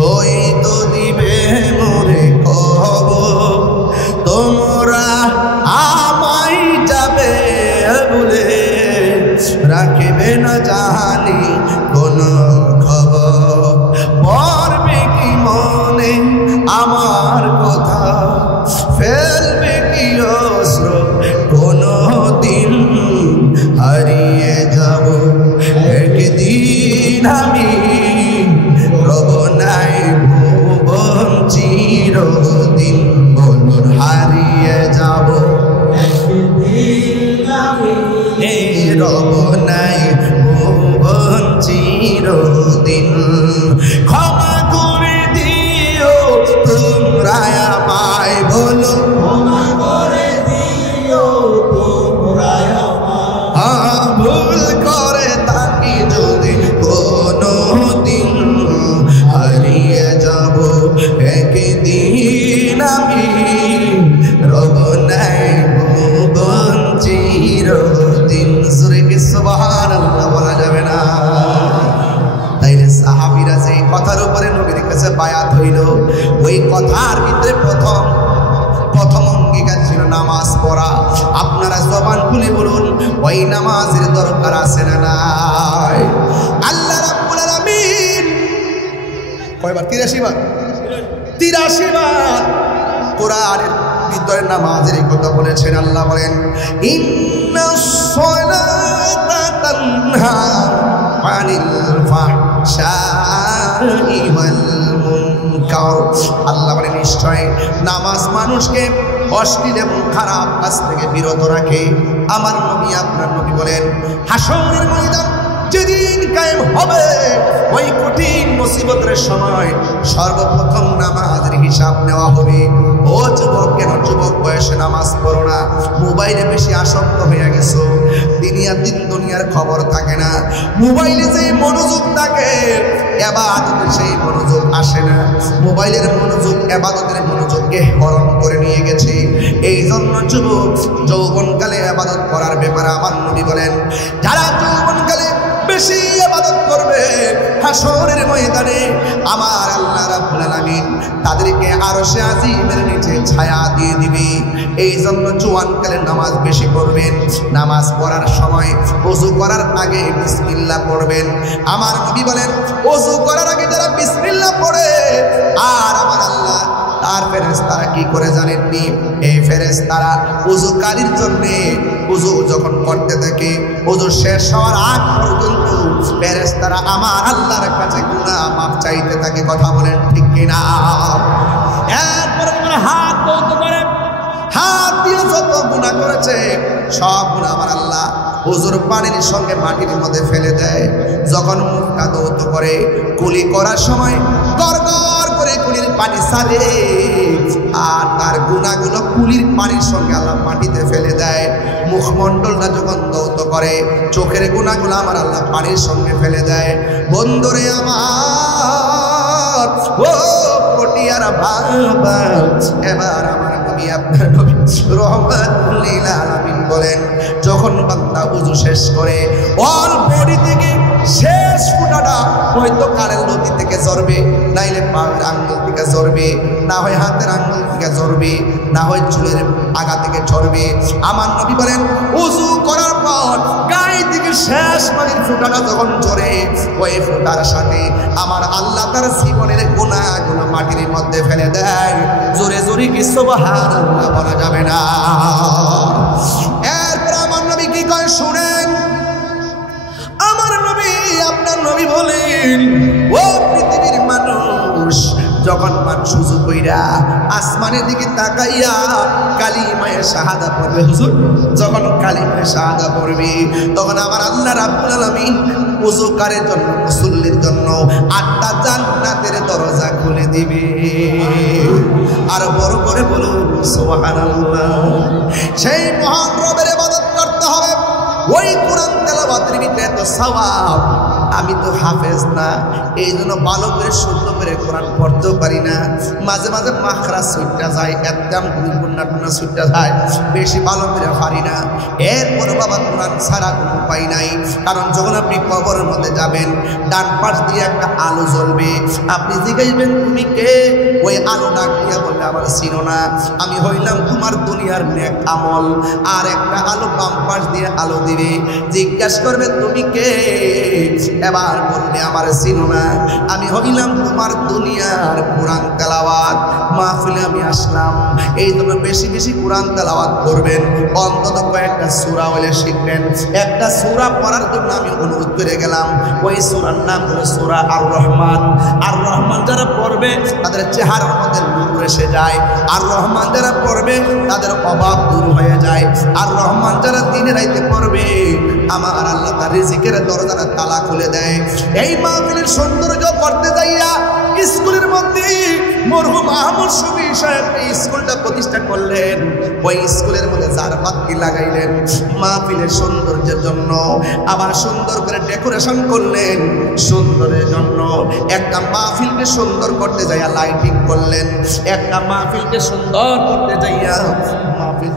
হয়তো দিবে মোরে কবর। তোমরা আমায় যাবে বলে রাখবে না জানি কোন খবর, পড়বে কি মনে বার 83 বার কোরআনের ভিতরে নামাজের কথা বলেছেন। আল্লাহ বলেন ইন্নাস সালাতা তানহা আনিল ফাহশাই ওয়াল মুনকার। আল্লাহ বলেন নিশ্চয় নামাজ মানুষকে অশ্লীল এবং খারাপ কাজ থেকে বিরত রাখে। আমার নবী আপনার নবী বলেন হাশরের ময়দান যেদিন কায়েম হবে ওই কঠিন মুসিবতের সময় সর্বপ্রথম নামাজের হিসাব নেওয়া হবে। ও যুবক, কেন যুবক বয়সে নামাজ পড়ো না? মোবাইলে বেশি আসক্ত হয়ে গেছো, দুনিয়ার খবর থাকে না। মোবাইলে যে মনোযোগ থাকে ইবাদতে সেই মনোযোগ আসে না। মোবাইলের মনোযোগ ইবাদতের মনোযোগকে হরণ করে নিয়ে গেছে। এই জন্য যুবক যৌবনকালে ইবাদত করার ব্যাপারে আমার নবী বলেন যারা যৌবনকালে বেশি ইবাদত করবে হাশরের ময়দানে আমার আল্লাহ রাব্বুল আলামিন তাদেরকে আরশে আজিমের নিচে ছায়া দিয়ে দিবে। এই জন্য জওয়ানকালে নামাজ বেশি পড়বেন। নামাজ পড়ার সময় ওযু করার আগে বিসমিল্লাহ পড়বেন। আমার নবী বলেন ওযু করার আগে যারা বিসমিল্লাহ পড়ে আর আমার আল্লাহ তার ফেরেশতারা কি করে জানেননি? এই ফেরেশতারা ওযুকারীর জন্য ওযু যখন করতে থাকে ওযু শেষ হওয়ার আগ পর্যন্ত ফেরেশতারা আমার আল্লাহর কাছে গুনাহ মাফ চাইতে থাকে। কথা বলেন ঠিক কিনা? এরপরে তোমার হাত ধৌত করে হাত দিয়ে যত গুনাহ করেছে সব গুনাহ আমার আল্লাহ ওযুর পানির সঙ্গে মাটির মধ্যে ফেলে দেয়। যখন মুখটা ধৌত করে কুলি করার সময় গড়গড় করে কুলির পানি ছাড়ে আর তার গুনাহগুলো কুলির পানির সঙ্গে আল্লাহ মাটিতে ফেলে দেয়। মুখমণ্ডলটা যখন ধৌত করে চোখের গুনাহগুলো আমার আল্লাহ পানির সঙ্গে ফেলে দেয়। বন্ধুরে আমার ও পটিয়ার বাবা, এবার আমার নবী আপনার নবী রহমাতুল লিল আলামিন বলেন যখন বান্দা ওযু শেষ করে অল বডি থেকে শেষ ফুটাটা হয়তো কানের লতি থেকে ঝরবে, নাইলে পায়ের আঙ্গুল থেকে ঝরবে, না হয় হাতের আঙ্গুল থেকে ঝরবে, না হয় চুলের আগা থেকে ঝরবে। আমার নবী বলেন ওযু করার পর গায়ে থেকে শেষ পানির ফুটাটা যখন ঝরে ওই ফুটার সাথে আমার আল্লাহ তার জীবনের গুনাহগুলো মাটির মধ্যে ফেলে দেয়। জোরে জোরে কি সুবহানাল্লাহ বলা যাবে না? এরপর আমার নবী কি কয় শুনেন। আমার নবী আপনার নবী বলেন ও পৃথিবীর মানুষ যখন মানুষ ওযু কইরা আসমানের দিকে তাকাইয়া কালিমায়ে শাহাদা পড়বে, হুজুর যখন কালিমায়ে শাহাদা পড়বে তখন আমার আল্লাহ রাব্বুল আলামিন ওযুকারের জন্য মুসল্লির জন্য 8টা জান্নাতের দরজা খুলে দিবে। আর বড় করে বলুন সুবহানাল্লাহ। সেই মহান রবের ইবাদত করতে হবে। ওই কোরআন তেলাওয়াতের ভিতরে এত সওয়াব। আমি তো হাফেজ না, এই জন্য ভালো করে শুদ্ধ করে কোরআন পড়তেও পারি না। মাঝে মাঝে মাখরা ছুটটা যায়, একদম গুণগুণা ছুটটা যায়, বেশি ভালো করে পারি না। এরপরে বাবা কোরআন ছাড়া কোনো উপায় নাই। কারণ যখন আপনি কবরের মধ্যে যাবেন ডান পাশ দিয়ে একটা আলো জ্বলবে, আপনি জিজ্ঞাসবেন তুমি কে? ওই আলো ডাক দিয়া বলবে আমার চিনো না, আমি হইলাম তোমার দুনিয়ার নেক আমল। আর একটা আলো বাম পাশ দিয়ে আলো দিবে, জিজ্ঞাসা করবে তুমি কে? এবার বলবে আমার চিনো না, আমি হইলাম তোমার দুনিয়ার কোরআন তেলাওয়াত মাহফিলে আমি আসলাম। এই জন্য বেশি বেশি কোরআন তেলাওয়াত করবেন, অন্তত কয়েকটা সূরা হলে শিখবেন। একটা সূরা পড়ার জন্য আমি অনুরোধ করে গেলাম। ওই সূরার নাম হলো সূরা আর রহমান। আর রহমান যারা পড়বে তাদের চেহারার মধ্যে নূর এসে যায়। আর রহমান যারা পড়বে তাদের অভাব দূর হয়ে যায়। আর রহমান যারা দিনে রাইতে পড়বে আমার আল্লাহ তার রিজিকের দরজাটা তালা খুলে দেয়। এই মাহফিলের সৌন্দর্য করতে যাইয়া স্কুলের মধ্যে মরহুম আহমদ শফি সাহেব এই স্কুলটা প্রতিষ্ঠা করলেন। ওই স্কুলের মধ্যে জারবাতি লাগাইলেন মাহফিলের সৌন্দর্যের জন্য, আবার সুন্দর করে ডেকোরেশন করলেন সুন্দরের জন্য। একটা মাহফিলকে সুন্দর করতে যাইয়া লাইটিং করলেন, একটা মাহফিলকে সুন্দর করতে যাইয়া মাহফিল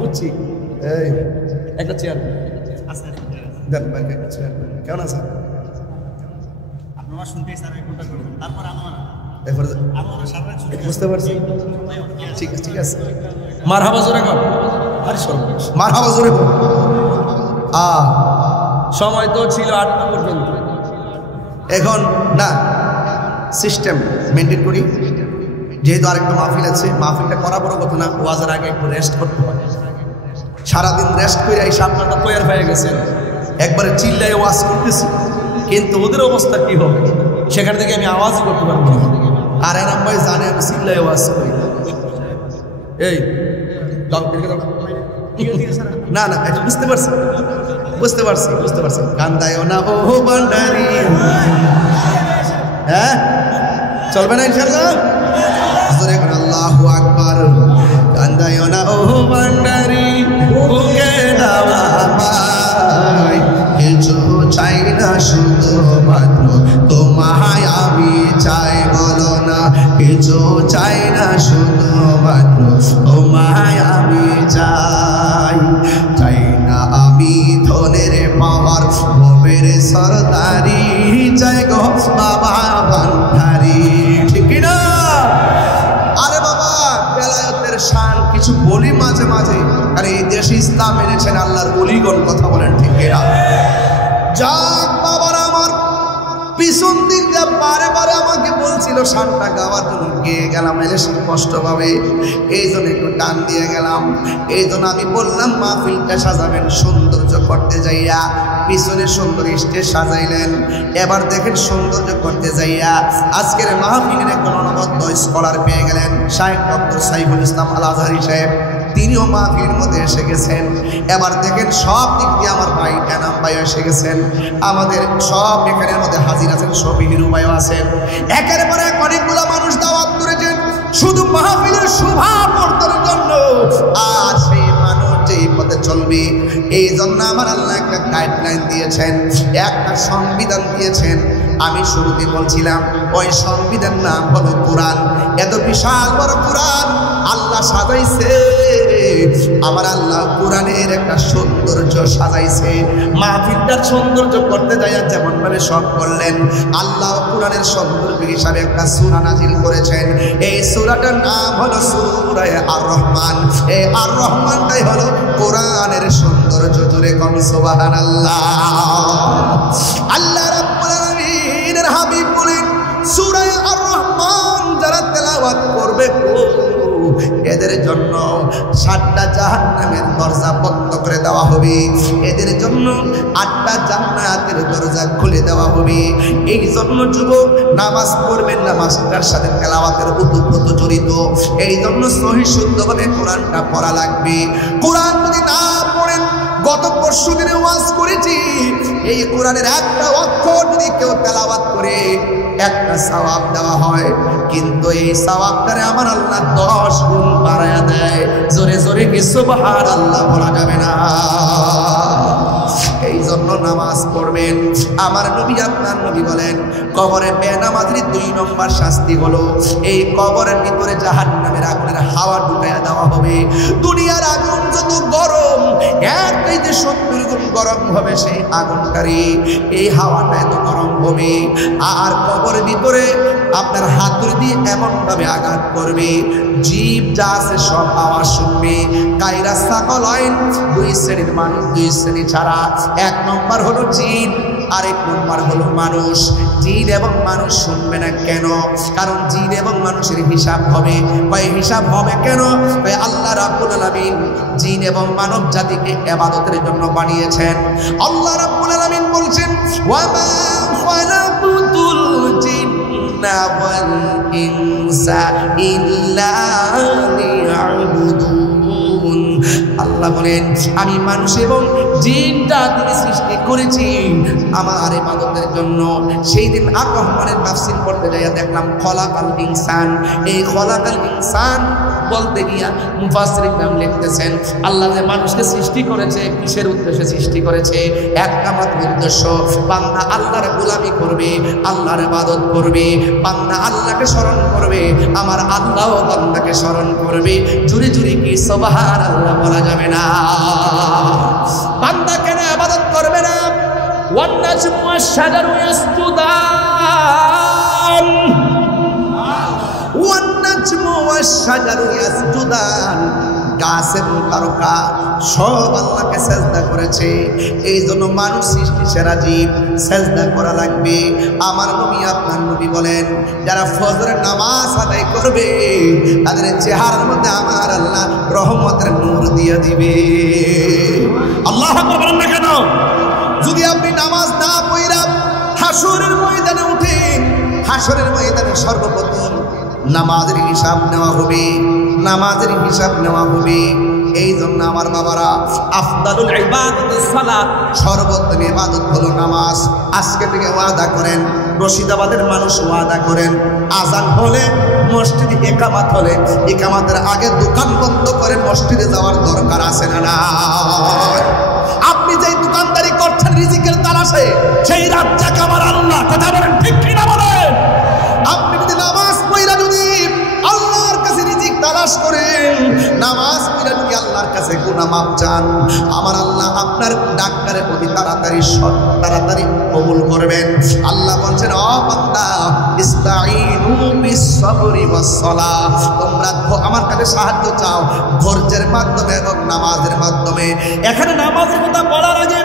বুঝছি একটা চেয়ার কেমন আছে? বুঝতে পারছি, ঠিক আছে ঠিক আছে। মারহাবা জোরে কর, মারহাবা জোরে কর। সময় তো ছিল 8টা পর্যন্ত, এখন না সিস্টেম মেনটেন করি। যেহেতু আরেকটা মাহফিল আছে, মাহফিলটা করা বড় কথা না, ওয়াজের আগে একটু রেস্ট করতে হয়। সারাদিন রেস্ট করে এই আপনারা তৈরি হয়ে গেছেন, একবারে চিল্লায় ওয়াজ করতেছি, কিন্তু ওদের অবস্থা কি হবে সেখান থেকে আমি আওয়াজই করতে পারবো না। আর এরাম ভাই জানে আমি চিল্লায় ওয়াজ করি। এই না না এটা বুঝতে পারছি, বুঝতে পারছি, বুঝতে পারছি। কান্দায়ও না ও ভান্ডারি, হ্যাঁ চলবে না ইনশাআল্লাহ। আল্লাহু আকবার। কান্দায়ও না ও ভান্ডারি, বুকে দাওয়া পাই, কিছু চাই না শুধু মাত্র তোমায় আমি চাই, বলো না কিছু চাই না শুধু মাত্র তোমায় আমি চাই। চাই না আমি ধনের পাওয়ার ভবের সরদারি, চাই গো বাবা ভান্ডারি, ঠিক না? আরে বাবা বেলায়েতের শান কিছু বলি মাঝে মাঝে, আরে এই দেশে ইসলাম এনেছেন আল্লাহর ওলিগণ, কথা বলেন ঠিক না? যাক বাবার আমার পিছন দিক দিয়ে বারে বারে আমাকে বলছিল শানটা গাওয়ার জন্য, গিয়ে গেলাম এলে কষ্ট পাবে, এই জন্য একটু টান দিয়ে গেলাম। এই জন্য আমি বললাম মাহফিলটা সাজাবেন সৌন্দর্য করতে যাইয়া, পিছনে সুন্দর স্টেজ সাজাইলেন। এবার দেখেন সৌন্দর্য করতে যাইয়া আজকের মাহফিলের একজন অনবদ্য স্কলার পেয়ে গেলেন, শাহেখ ডক্টর সাইফুল ইসলাম আল আজহারি সাহেব, তিনিও মাহফিলের মধ্যে এসে গেছেন। এবার দেখেন সব দিক দিয়ে আমার ভাই এনাম ভাই এসে গেছেন, আমাদের সব এখানের মধ্যে হাজির আছেন, শফিকুর ভাইও আছেন। একের পর এক অনেকগুলো মানুষ দাওয়াত করেছেন শুধু মাহফিলের শোভা বর্ধনের জন্য। আর সেই মানুষ যেই পথে চলবে, এই জন্য আমার আল্লাহ একটা গাইডলাইন দিয়েছেন, একটা সংবিধান দিয়েছেন। আমি শুরুতে বলছিলাম ওই সংবিধান নাম হলো কোরআন। এত বিশাল বড় কোরআন আল্লাহ সাজাইছে, আমার আল্লাহ কোরআনের একটা সৌন্দর্য সাজাইছে। মাহফিলটার সৌন্দর্য করতে যাইয়া যেমন ভাবে সব করলেন, আল্লাহ কোরআনের সৌন্দর্য হিসাবে একটা সূরা নাজিল করেছেন। এই সূরাটার নাম হলো সূরা আর রহমান। এই আর রহমানটাই হলো কোরআনের সৌন্দর্য। জোরে কোন সুবহানাল্লাহ। আল্লাহ রাব্বুল আলামিনের হাবিব বলেন সূরা আর রহমান যারা তেলাওয়াত করবে এদের জন্য 7টা জাহান্নামের দরজা বন্ধ করে দেওয়া হবে, এদের জন্য 8টা জান্নাতের দরজা খুলে দেওয়া হবে। এই জন্য যুবক নামাজ পড়বেন, নামাজটার সাথে তেলাওয়াতের ওতপ্রোত জড়িত। এই জন্য সহিহ শুদ্ধভাবে কোরআনটা পড়া লাগবে। কোরআন যদি না পড়েন, গত পরশু দিনে ওয়াজ করেছি, এই কোরআনের একটা অক্ষর যদি কেউ তেলাওয়াত করে একটা সওয়াব দেওয়া হয়, কিন্তু এই সওয়াবটারে আমার আল্লাহ 10 গুণ বাড়ায়া দেয়। জোরে জোরে কি সুবহানাল্লাহ বলা যাবে না? এই জন্য নামাজ পড়বেন। আমার নবী আপনার নবী বলেন কবরে বেনামাজির 2 নম্বর শাস্তি হলো এই কবরের ভিতরে জাহান্নামের আগুনের হাওয়া ঢুকায়া দেওয়া হবে। দুনিয়ার আগুন যত গরম, এর চাইতে 70 গুণ গরম হবে সেই আগুনটারি, এই হাওয়াটা এত গরম হবে। আর কবরের ভিতরে আপনার হাতুড়ি দিয়ে এমনভাবে আঘাত করবে, জীব যা আছে সব আওয়াজ শুনবে। কায়রা সাকলাইন 2 শ্রেণীর মানুষ, 2 শ্রেণী ছাড়া। 1 নম্বর হলো জিন, আরেক নম্বর হলো মানুষ। জিন এবং মানুষ শুনবে না কেন? কারণ জিন এবং মানুষের হিসাব হবে। ভাই হিসাব হবে কেন? ভাই আল্লাহ রাব্বুল আলামিন জিন এবং মানব জাতিকে ইবাদতের জন্য বানিয়েছেন। আল্লাহ রাব্বুল আলামিন বলছেন ওয়া মা খালাকুতুল জিন্না ওয়াল ইনসা ইল্লা লিয়াবুদুন। আল্লাহ বলেন আমি মানুষ এবং জিন জাতিকে সৃষ্টি করেছি আমার ইবাদতের জন্য। সেই দিন আর রহমানের তাফসীর পড়তে যাইয়া দেখলাম খলাকাল ইনসান। এই খলাকাল ইনসান বলতে গিয়া মুফাসসিরিন নাম লিখতেছেন আল্লাহ যে মানুষকে সৃষ্টি করেছে কিসের উদ্দেশ্যে সৃষ্টি করেছে? একটা মাত্র উদ্দেশ্য, বান্দা আল্লাহর গোলামি করবে, আল্লাহর ইবাদত করবে, বান্দা আল্লাহকে স্মরণ করবে, আমার আল্লাহও বান্দাকে স্মরণ করবে। জুরি জুরি কি সুবহানাল্লাহ বলা যাবে না? বান্দা কেন ইবাদত করবে না? One নাজমু ওয়াশ-শাজারু ইয়াসজুদান, one নাজমু ওয়াশ-শাজারু ইয়াসজুদান। গাছ এবং তারকা সব আল্লাহকে সেজদা করেছে। এই জন্য মানুষ সৃষ্টি সেরা জীব, সেজদা করা লাগবে। আমার নবী আপনার নবী বলেন, যারা ফজরের নামাজ আদায় করবে তাদের চেহারার মধ্যে আমার আল্লাহ রহমতের নূর দিয়ে দিবে। আল্লাহু আকবার বলেন না কেন? যদি আপনি নামাজ না পড়া হাসরের ময়দানে উঠেন, হাসরের ময়দানে সর্বপ্রথম নামাজের হিসাব নেওয়া হবে, নামাজের হিসাব নেওয়া হবে। এই জন্য আমার বাবারা, আফদালুল ইবাদাতুস সালাত, সর্বোত্তম ইবাদত হলো নামাজ। আজকে থেকে ওয়াদা করেন, রশিদাবাদের মানুষ ওয়াদা করেন, আজান হলে মসজিদে একামাত হলে একামাতের আগে দোকান বন্ধ করে মসজিদে যাওয়ার দরকার আছে না? না। আপনি যেই দোকানদারি করছেন রিজিকের তালাশে, সেই রাজ্জাক আমার আল্লাহ। কথা বলেন ঠিক কিনা বলেন? আপনি যদি নামাজ পড়া যদি আল্লাহর কাছে রিজিক তালাশ করেন, নামাজ পড়া যদি আল্লাহর কাছে গুনাহ মাফ চান, আমার আল্লাহ আপনার ডাক্তারের প্রতি তাড়াতাড়ি কবুল করবেন। আল্লাহ বলছেন, ও বান্দা ইস্তাঈনু বিস-সাবরি ওয়াস-সালাহ, তোমরা আমার কাছে সাহায্য চাও ধৈর্যের মাধ্যমে এবং নামাজের মাধ্যমে। এখানে নামাজের কথা বলার আগে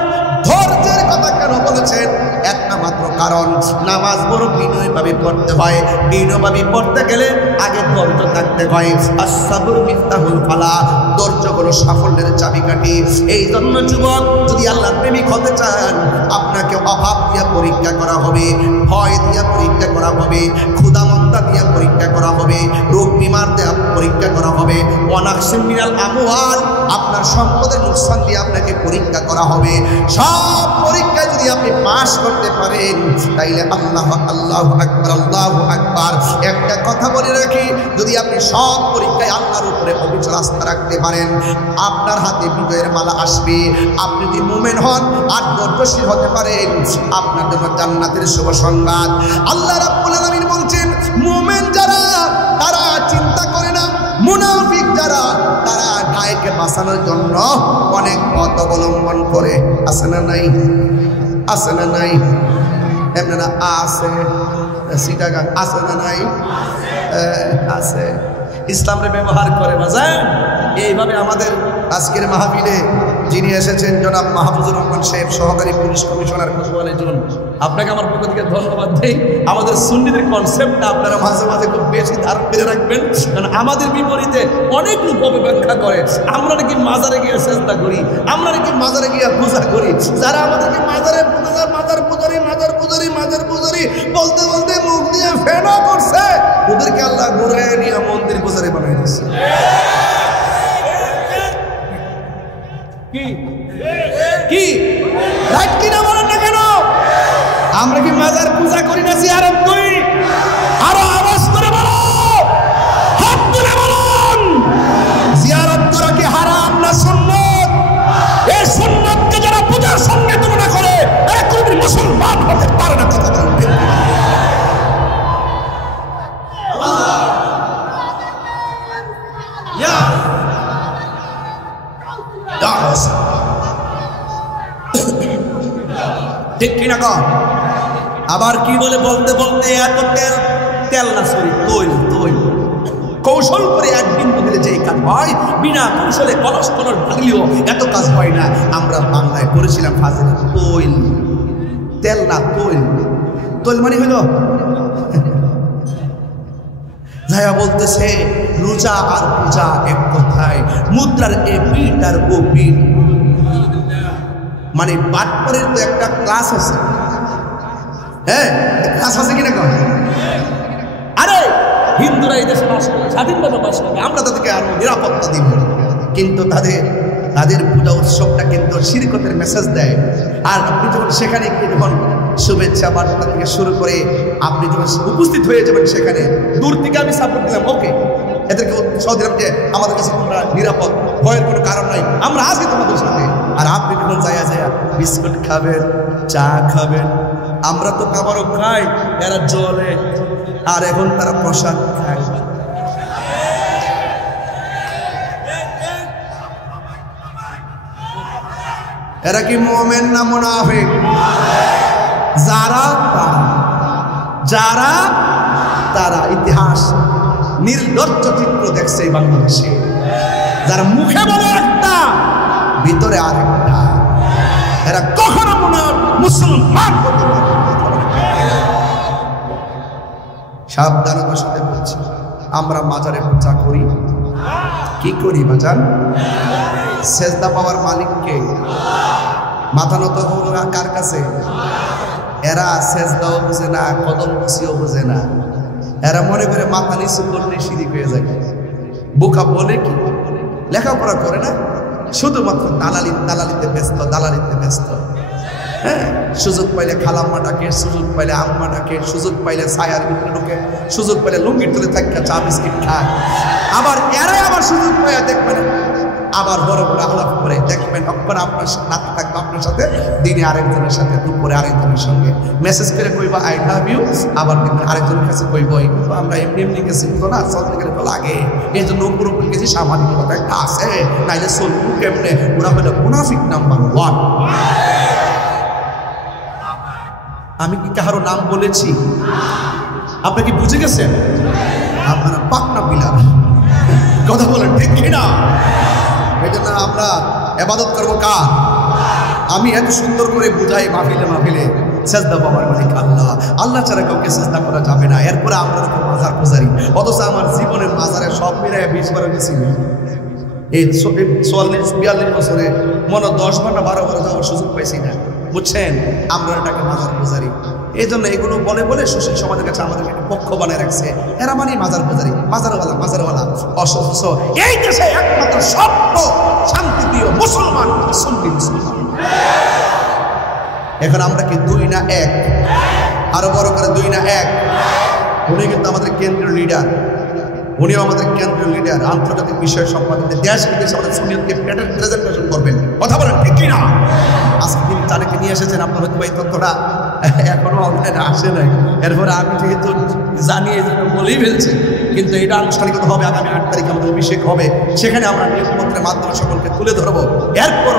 ধৈর্যের কথা কেন বলেছেন? একটা মাত্র কারণ, নামাজ বড় বিনয়ভাবে পড়তে হয়। বিনয়ভাবে পড়তে গেলে আগে ধৈর্য থাকতে হয়। আস-সাবরু মিফতাহুল ফালাহ, ধৈর্য হলো সাফল্যের চাবিকাঠি। এই জন্য যুবক, যদি আল্লাহর প্রেমিক হতে চান, আপনাকে অভাব দিয়ে পরীক্ষা করা হবে, ভয় দিয়ে পরীক্ষা করা হবে, ক্ষুধামন্দা দিয়ে পরীক্ষা করা হবে, রোগ বিমার দিয়ে পরীক্ষা করা হবে, ওয়ানাকসিম মিনাল আমওয়াল, আপনার সম্পদের নুকসান দিয়ে আপনাকে পরীক্ষা করা হবে। সব পরীক্ষায় যদি আপনি পাশ করতে পারেন, তাইলে আল্লাহু আকবার, আল্লাহু আকবার। একটা কথা বলে রাখি, যদি আপনি সব পরীক্ষায় আল্লাহর উপরে অবিচল আস্থা রাখতে পারেন, আপনার হাতে বিজয়ের মালা আসবে। আপনি যদি মুমিন হন আর ধৈর্যশীল হতে পারেন, আপনার জন্য জান্নাতের শুভ সংবাদ। আল্লাহ রাব্বুল আলামিন বলছেন, মুমিন যারা তারা চিন্তা করে না, মুনাফিক যারা তারা গায়কে বাঁচানোর জন্য অনেক পথ অবলম্বন করে। আছে না নাই? আছে না নাই? এমনি না আছে, সিটাগাং আছে না নাই? আছে। ইসলামের ব্যবহার করে বাজান। এইভাবে আমাদের আজকের মাহফিলে যিনি এসেছেন জনাব মাহফুজুর রহমান সাহেব, সহকারী পুলিশ কমিশনার কোতোয়ালি জোন, আপনাকে আমার পক্ষ থেকে ধন্যবাদ দেই। আমাদের সুন্নিদের কনসেপ্টটা আপনারা মাঝে মাঝে খুব বেশি ধারণ করে রাখবেন, কারণ আমাদের বিপরীতে অনেক লোক অপব্যাখ্যা করে। আমরা নাকি মাজারে গিয়ে চেষ্টা করি, আমরা নাকি মাজারে গিয়ে পূজা করি। যারা আমাদেরকে মাজার পূজারি বলতে বলতে মুখ দিয়ে ফেনা করছে, ওদেরকে আল্লাহ ঘুরে নিয়ে মন্দির পূজারি বানাই দিচ্ছে। কি রাইট কিনা বলেন না কেন? আমরা কি মাজার পূজা করি না, জিয়ারত করি? আরো আওয়াজ করে বলো, হাত তুলে বলুন, জিয়ারত করা কি হারাম না সুন্নাত? এই সুন্নাতকে যারা পূজার সঙ্গে তুলনা করে, এরা কোনদিন মুসলমান হতে পারে না। কথা বলেন ঠিক? ঠিক কিনা কন? আবার কি বলে বলতে বলতে এত তেল না, সরি তৈল কৌশল করে এক বিন্দু দিলে যে কাজ হয়, বিনা কৌশলে কলস ঢাকলেও এত কাজ হয় না। আমরা বাংলায় পড়েছিলাম ফাজিল, তেল না তৈল মানে হলো যায়া বলতেছে রোজা আর পূজা এক কথায়, মুদ্রার এ পিঠ আর ও পিঠ। মানে বাটপারের তো একটা ক্লাস আছে, হ্যাঁ ক্লাস আছে কিনা কন? আরে হিন্দুরা এই দেশে বাস করে, স্বাধীনভাবে বাস করে, আমরা তাদেরকে আরো নিরাপত্তা দিব, কিন্তু তাদের পূজা উৎসবটা কিন্তু শিরকতের মেসেজ দেয়। আর আপনি যখন সেখানে গিয়ে যখন শুভেচ্ছা বার্তা থেকে শুরু করে আপনি যখন উপস্থিত হয়ে যাবেন সেখানে, দূর থেকে আমি সাপোর্ট দিলাম, ওকে এদেরকে উৎসাহ দিলাম যে আমাদের কাছে তোমরা নিরাপদ, ভয়ের কোনো কারণ নাই, আমরা আছি তোমাদের সাথে। আর আপনি যখন যায়া বিস্কুট খাবেন, চা খাবেন, আমরা তো খাবারও খাই, এরা জলে, আর এখন তারা প্রসাদ খায়। এরা কি মুমিন না মুনাফিক? যারা তারা ইতিহাস নির্লজ্জ চিত্র দেখছে এই বাংলাদেশে, যারা মুখে বলে একটা ভিতরে আরেকটা, এরা কখনো মনে মুসলমান হতে পারে না। সাবধানতার সাথে বলছি, আমরা মাজারে পূজা করি, কি করি বাজান? সেজদা পাওয়ার মালিককে, মাথা নত কার কাছে? এরা সেজদাও বুঝে না, কদম বসিও বুঝে না। এরা মনে করে মাথা নিচু করলে শিরিক হয়ে যায়। বোকা বলে কি? লেখাপড়া করে না, শুধুমাত্র দালালিতে ব্যস্ত। হ্যাঁ, সুযোগ পাইলে খালাম্মা ডাকে, সুযোগ পাইলে আম্মা ডাকে, সুযোগ পাইলে ছায়ার ভিতরে ঢুকে, সুযোগ পাইলে লুঙ্গির তুলে থাকা চা বিস্কিট খায়। এরাই আবার সুযোগ পাইয়া দেখবেন আবার বড় বড় আলাপ করে দেখবেন, অক্ষর আপনার নাতে থাকবে আপনার সাথে, দিনে আরেকজনের সাথে, দুপুরে আরেকজনের সঙ্গে মেসেজ করে কইবা আই লাভ ইউ, আবার দেখবেন আরেকজনের কাছে কইব কিন্তু আমরা এমনি গেছি তো না, চলতে গেলে তো লাগে, এই জন্য উপর গেছি, সামাজিকতা একটা আছে, নাইলে চলবো কেমনে? ওরা হলো মুনাফিক নাম্বার 1। আমি কি কারো নাম বলেছি? আপনি কি বুঝে গেছেন? আপনারা পাকনা বিলার কথা বলেন, ঠিক কিনা? এই জন্য আমরা ইবাদত করবো কার? আমি এত সুন্দর করে বুঝাই মাহফিলে সেজদা পাওয়ার মালিক আল্লাহ, আল্লাহ ছাড়া কাউকে সেজদা করা যাবে না। এরপরে আমরা মাজার পূজারি, অথচ আমার জীবনে মাজারে সব মিলে 20 বার গেছি। এই 44-42 বছরে মনে 10 বার না 12 বার যাওয়ার সুযোগ পাইছি না, বুঝছেন? আমরা এটাকে মাজার পূজারি। এই জন্য এগুলো বলে সুশীল সমাজের কাছে আমাদেরকে একটা পক্ষ বানিয়ে রাখছে। এরা মানে মাজার পূজারি, মাজারওয়ালা অসুস্থ। এই দেশে একমাত্র সভ্য শান্তিপ্রিয় মুসলমান সুন্নি মুসলমান। এখন আমরা কি 2 না 1? আরো বড় করে 2 না 1? উনি কিন্তু আমাদের কেন্দ্রীয় লিডার, উনিও আমাদের কেন্দ্রীয় লিডার, আন্তর্জাতিক বিষয় সম্পাদক, দেশ বিদেশে আমাদের সুন্নিয়তকে প্রেজেন্টেশন করবেন। কথা বলেন, ঠিক কিনা? আজকে তিনি তাদেরকে নিয়ে এসেছেন, আপনার হয়তো এই তথ্যটা এখনো অনলাইনে আসে নাই। এরপরে আমি যেহেতু জানিয়ে বলেই ফেলছি, কিন্তু এটা আনুষ্ঠানিকতা হবে আগামী 8 তারিখে আমাদের অভিষেক হবে, সেখানে আমরা নিয়োগপত্রের মাধ্যমে সকলকে তুলে ধরবো। এরপর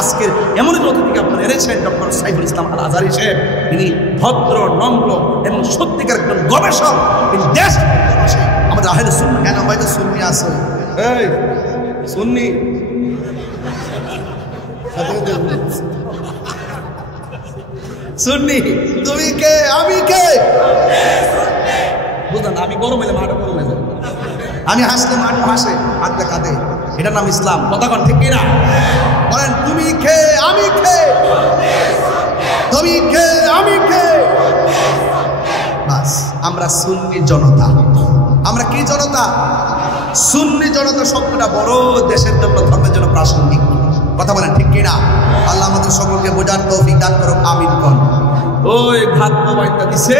আজকের এমন এক অতিথিকে আপনারা এনেছেন, ডক্টর সাইফুল ইসলাম আল আজহারী সাহেব। তিনি ভদ্র, নম্র এবং সত্যিকার একজন গবেষক। তিনি দেশ আমাদের আহলে সুন্নাহ, কেন হয়তো সুন্নি আছে, এই সুন্নি সুন্নি, তুমি কে আমি কে বুঝলেন? আমি গরম হইলে মাঠে গরম হয়ে যাবে, আমি হাসলে মাঠ হাসে, হাতটা কাঁদে। এটার নাম ইসলাম। কথা কন, ঠিক কিনা? বলেন, তুমি কে আমি কে, তুমি কে আমি কে। বাস, আমরা সুন্নি জনতা। আমরা কি জনতা? সুন্নি জনতা। শব্দটা বড় দেশের জন্য, ধর্মের জন্য প্রাসঙ্গিক। কথা বলেন, ঠিক কিনা? আল্লাহ আমাদের সকলকে বোঝার তৌফিক দান করুক, আমিন কোন। ওই ভাত মোবাইলটা দিছে,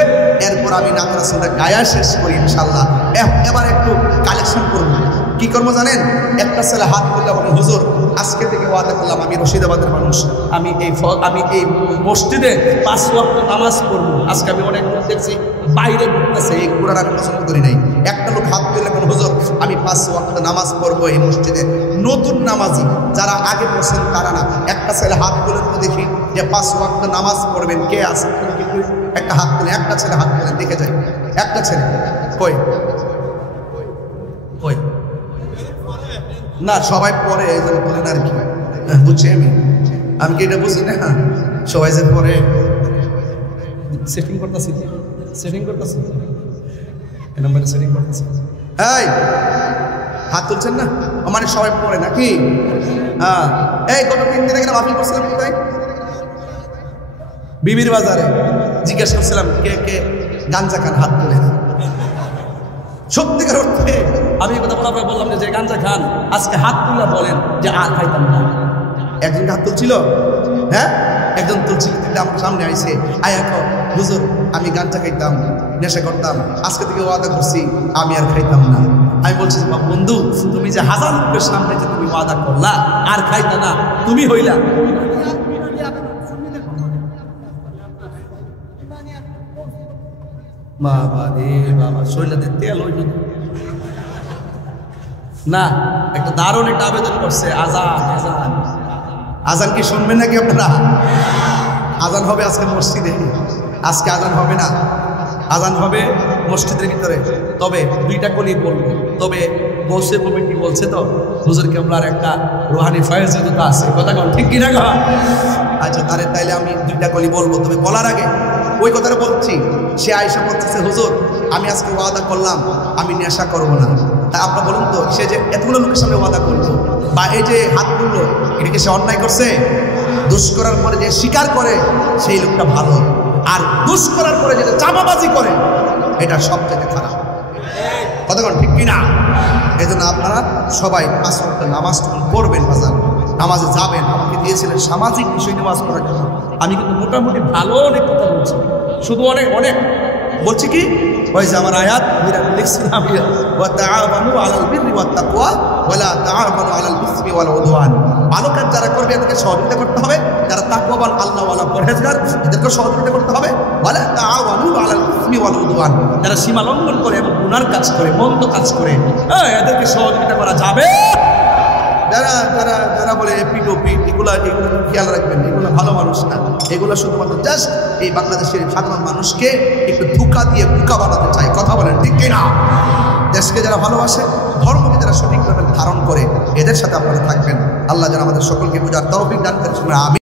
এরপর আমি নাত রাসূলের গায়া শেষ করি ইনশাআল্লাহ। এবার একটু কালেকশন করব। কি করবো জানেন? একটা ছেলে হাত তুললে বলে, হুজুর আজকে থেকে ওয়াদা করলাম, আমি রশিদাবাদের মানুষ, আমি এই মসজিদে 5 ওয়াক্ত নামাজ পড়বো। আজকে আমি অনেক লোক দেখছি বাইরে ঘুরতেছে, এই ঘোরার আমি পছন্দ করি নাই। একটা লোক হাত তুললে বলে, হুজুর আমি 5 ওয়াক্ত নামাজ পড়বো এই মসজিদে। নতুন নামাজি যারা আগে পড়ছেন তারা না। একটা ছেলে হাত তুলে তো দেখি যে 5 ওয়াক্ত নামাজ পড়বেন কে আছে? একটা হাত তুলে, একটা ছেলে হাত তুলে দেখে যায়। একটা ছেলে কই কই না, সবাই পরে এই জন্য বলেন আর কি, বুঝছি আমি কি এটা বুঝি না? সবাই যে পরে সেটিং করতেছি এই নাম্বারে সেটিং করতেছি। এই হাত তুলছেন না মানে সবাই পরে নাকি? হ্যাঁ, এই গত 3 দিন আগে মাহফিল করছিলাম কোথায়? বিবির বাজারে। জিজ্ঞেস করছিলাম কে কে গাঞ্জা খান, হাত তুলে। সত্যিকার অর্থে আমি কথা বলার বললাম যে গাঞ্জা খান আজকে হাত তুলে বলেন যে আর খাইতাম না। একজন হাত তুলছিল, হ্যাঁ একজন তুলছিল, তুললে আমার সামনে আইসে, আয়া হুজুর আমি গাঞ্জা খাইতাম, নেশা করতাম, আজকে থেকে ওয়াদা করছি আমি আর খাইতাম না। আমি বলছি বন্ধু, তুমি যে হাজার লোকের সামনে যে তুমি ওয়াদা করলা আর খাইতা না, তুমি হইলা বাবা রে বাবা, শরীরে তেল হইল না। একটা দারুণ একটা আবেদন করছে, আজান আজান আজান কি শুনবেন নাকি আপনারা? আজান হবে আজকে মসজিদে, আজকে আজান হবে না, আজান হবে মসজিদের ভিতরে। তবে 2টা কলি বলবো, তবে গৌসে কমিটি বলছে তো হুজুর কেবলার একটা রুহানি ফয়েজ তো আছে, কথা কোন ঠিক কিনা গো? আচ্ছা তাহলে তাইলে আমি দুইটা কলি বলবো, তবে বলার আগে ওই কথাটা বলছি। সে আয়েশা বলতেছে হুজুর আমি আজকে ওয়াদা করলাম আমি নেশা করবো না। তা আপনারা বলুন তো, সে যে এতগুলো লোকের সামনে ওয়াদা করলো বা এই যে হাত তুললো, এটাকে সে অন্যায় করছে? দুষ করার পরে যে স্বীকার করে সেই লোকটা ভালো, আর দুষ করার পরে যেটা চাপাবাজি করে এটা সবচেয়ে খারাপ, কতক্ষণ ঠিক কিনা? এই জন্য আপনারা সবাই 5 ওয়াক্ত নামাজ পড়বেন, বাজার নামাজে যাবেন। আমাকে দিয়েছিলেন সামাজিক বিষয় নামাজ পড়ার জন্য, আমি কিন্তু মোটামুটি ভালো অনেক কথা বলছি, শুধু অনেক অনেক বলছি কি ওই যে আমার আয়াত লিখছিলাম, ওয়া তাআওয়ানু আলাল বিররি ওয়াত তাকওয়া ওয়া লা তাআওয়ানু আলাল ইসমি ওয়াল উদওয়ান। ভালো কাজ যারা করবে এদেরকে সহযোগিতা করতে হবে, যারা তাকওয়াবান আল্লাহওয়ালা পরহেজগার এদেরকে সহযোগিতা করতে হবে। ওয়া লা তাআওয়ানু আলাল ইসমি ওয়াল উদওয়ান, যারা সীমা লঙ্ঘন করে এবং গুনার কাজ করে মন্দ কাজ করে এদেরকে সহযোগিতা করা যাবে। যারা যারা যারা বলে পিটোপি এগুলো খেয়াল রাখবেন, এগুলো ভালো মানুষ না, এগুলো শুধুমাত্র জাস্ট এই বাংলাদেশের সাধারণ মানুষকে একটু ধোঁকা দিয়ে বোকা বানাতে চায়, কথা বলেন ঠিক কিনা? দেশকে যারা ভালোবাসে, ধর্মকে যারা সঠিকভাবে ধারণ করে, এদের সাথে আপনারা থাকবেন। আল্লাহ যেন আমাদের সকলকে বোঝার তৌফিক দান করেন। আমি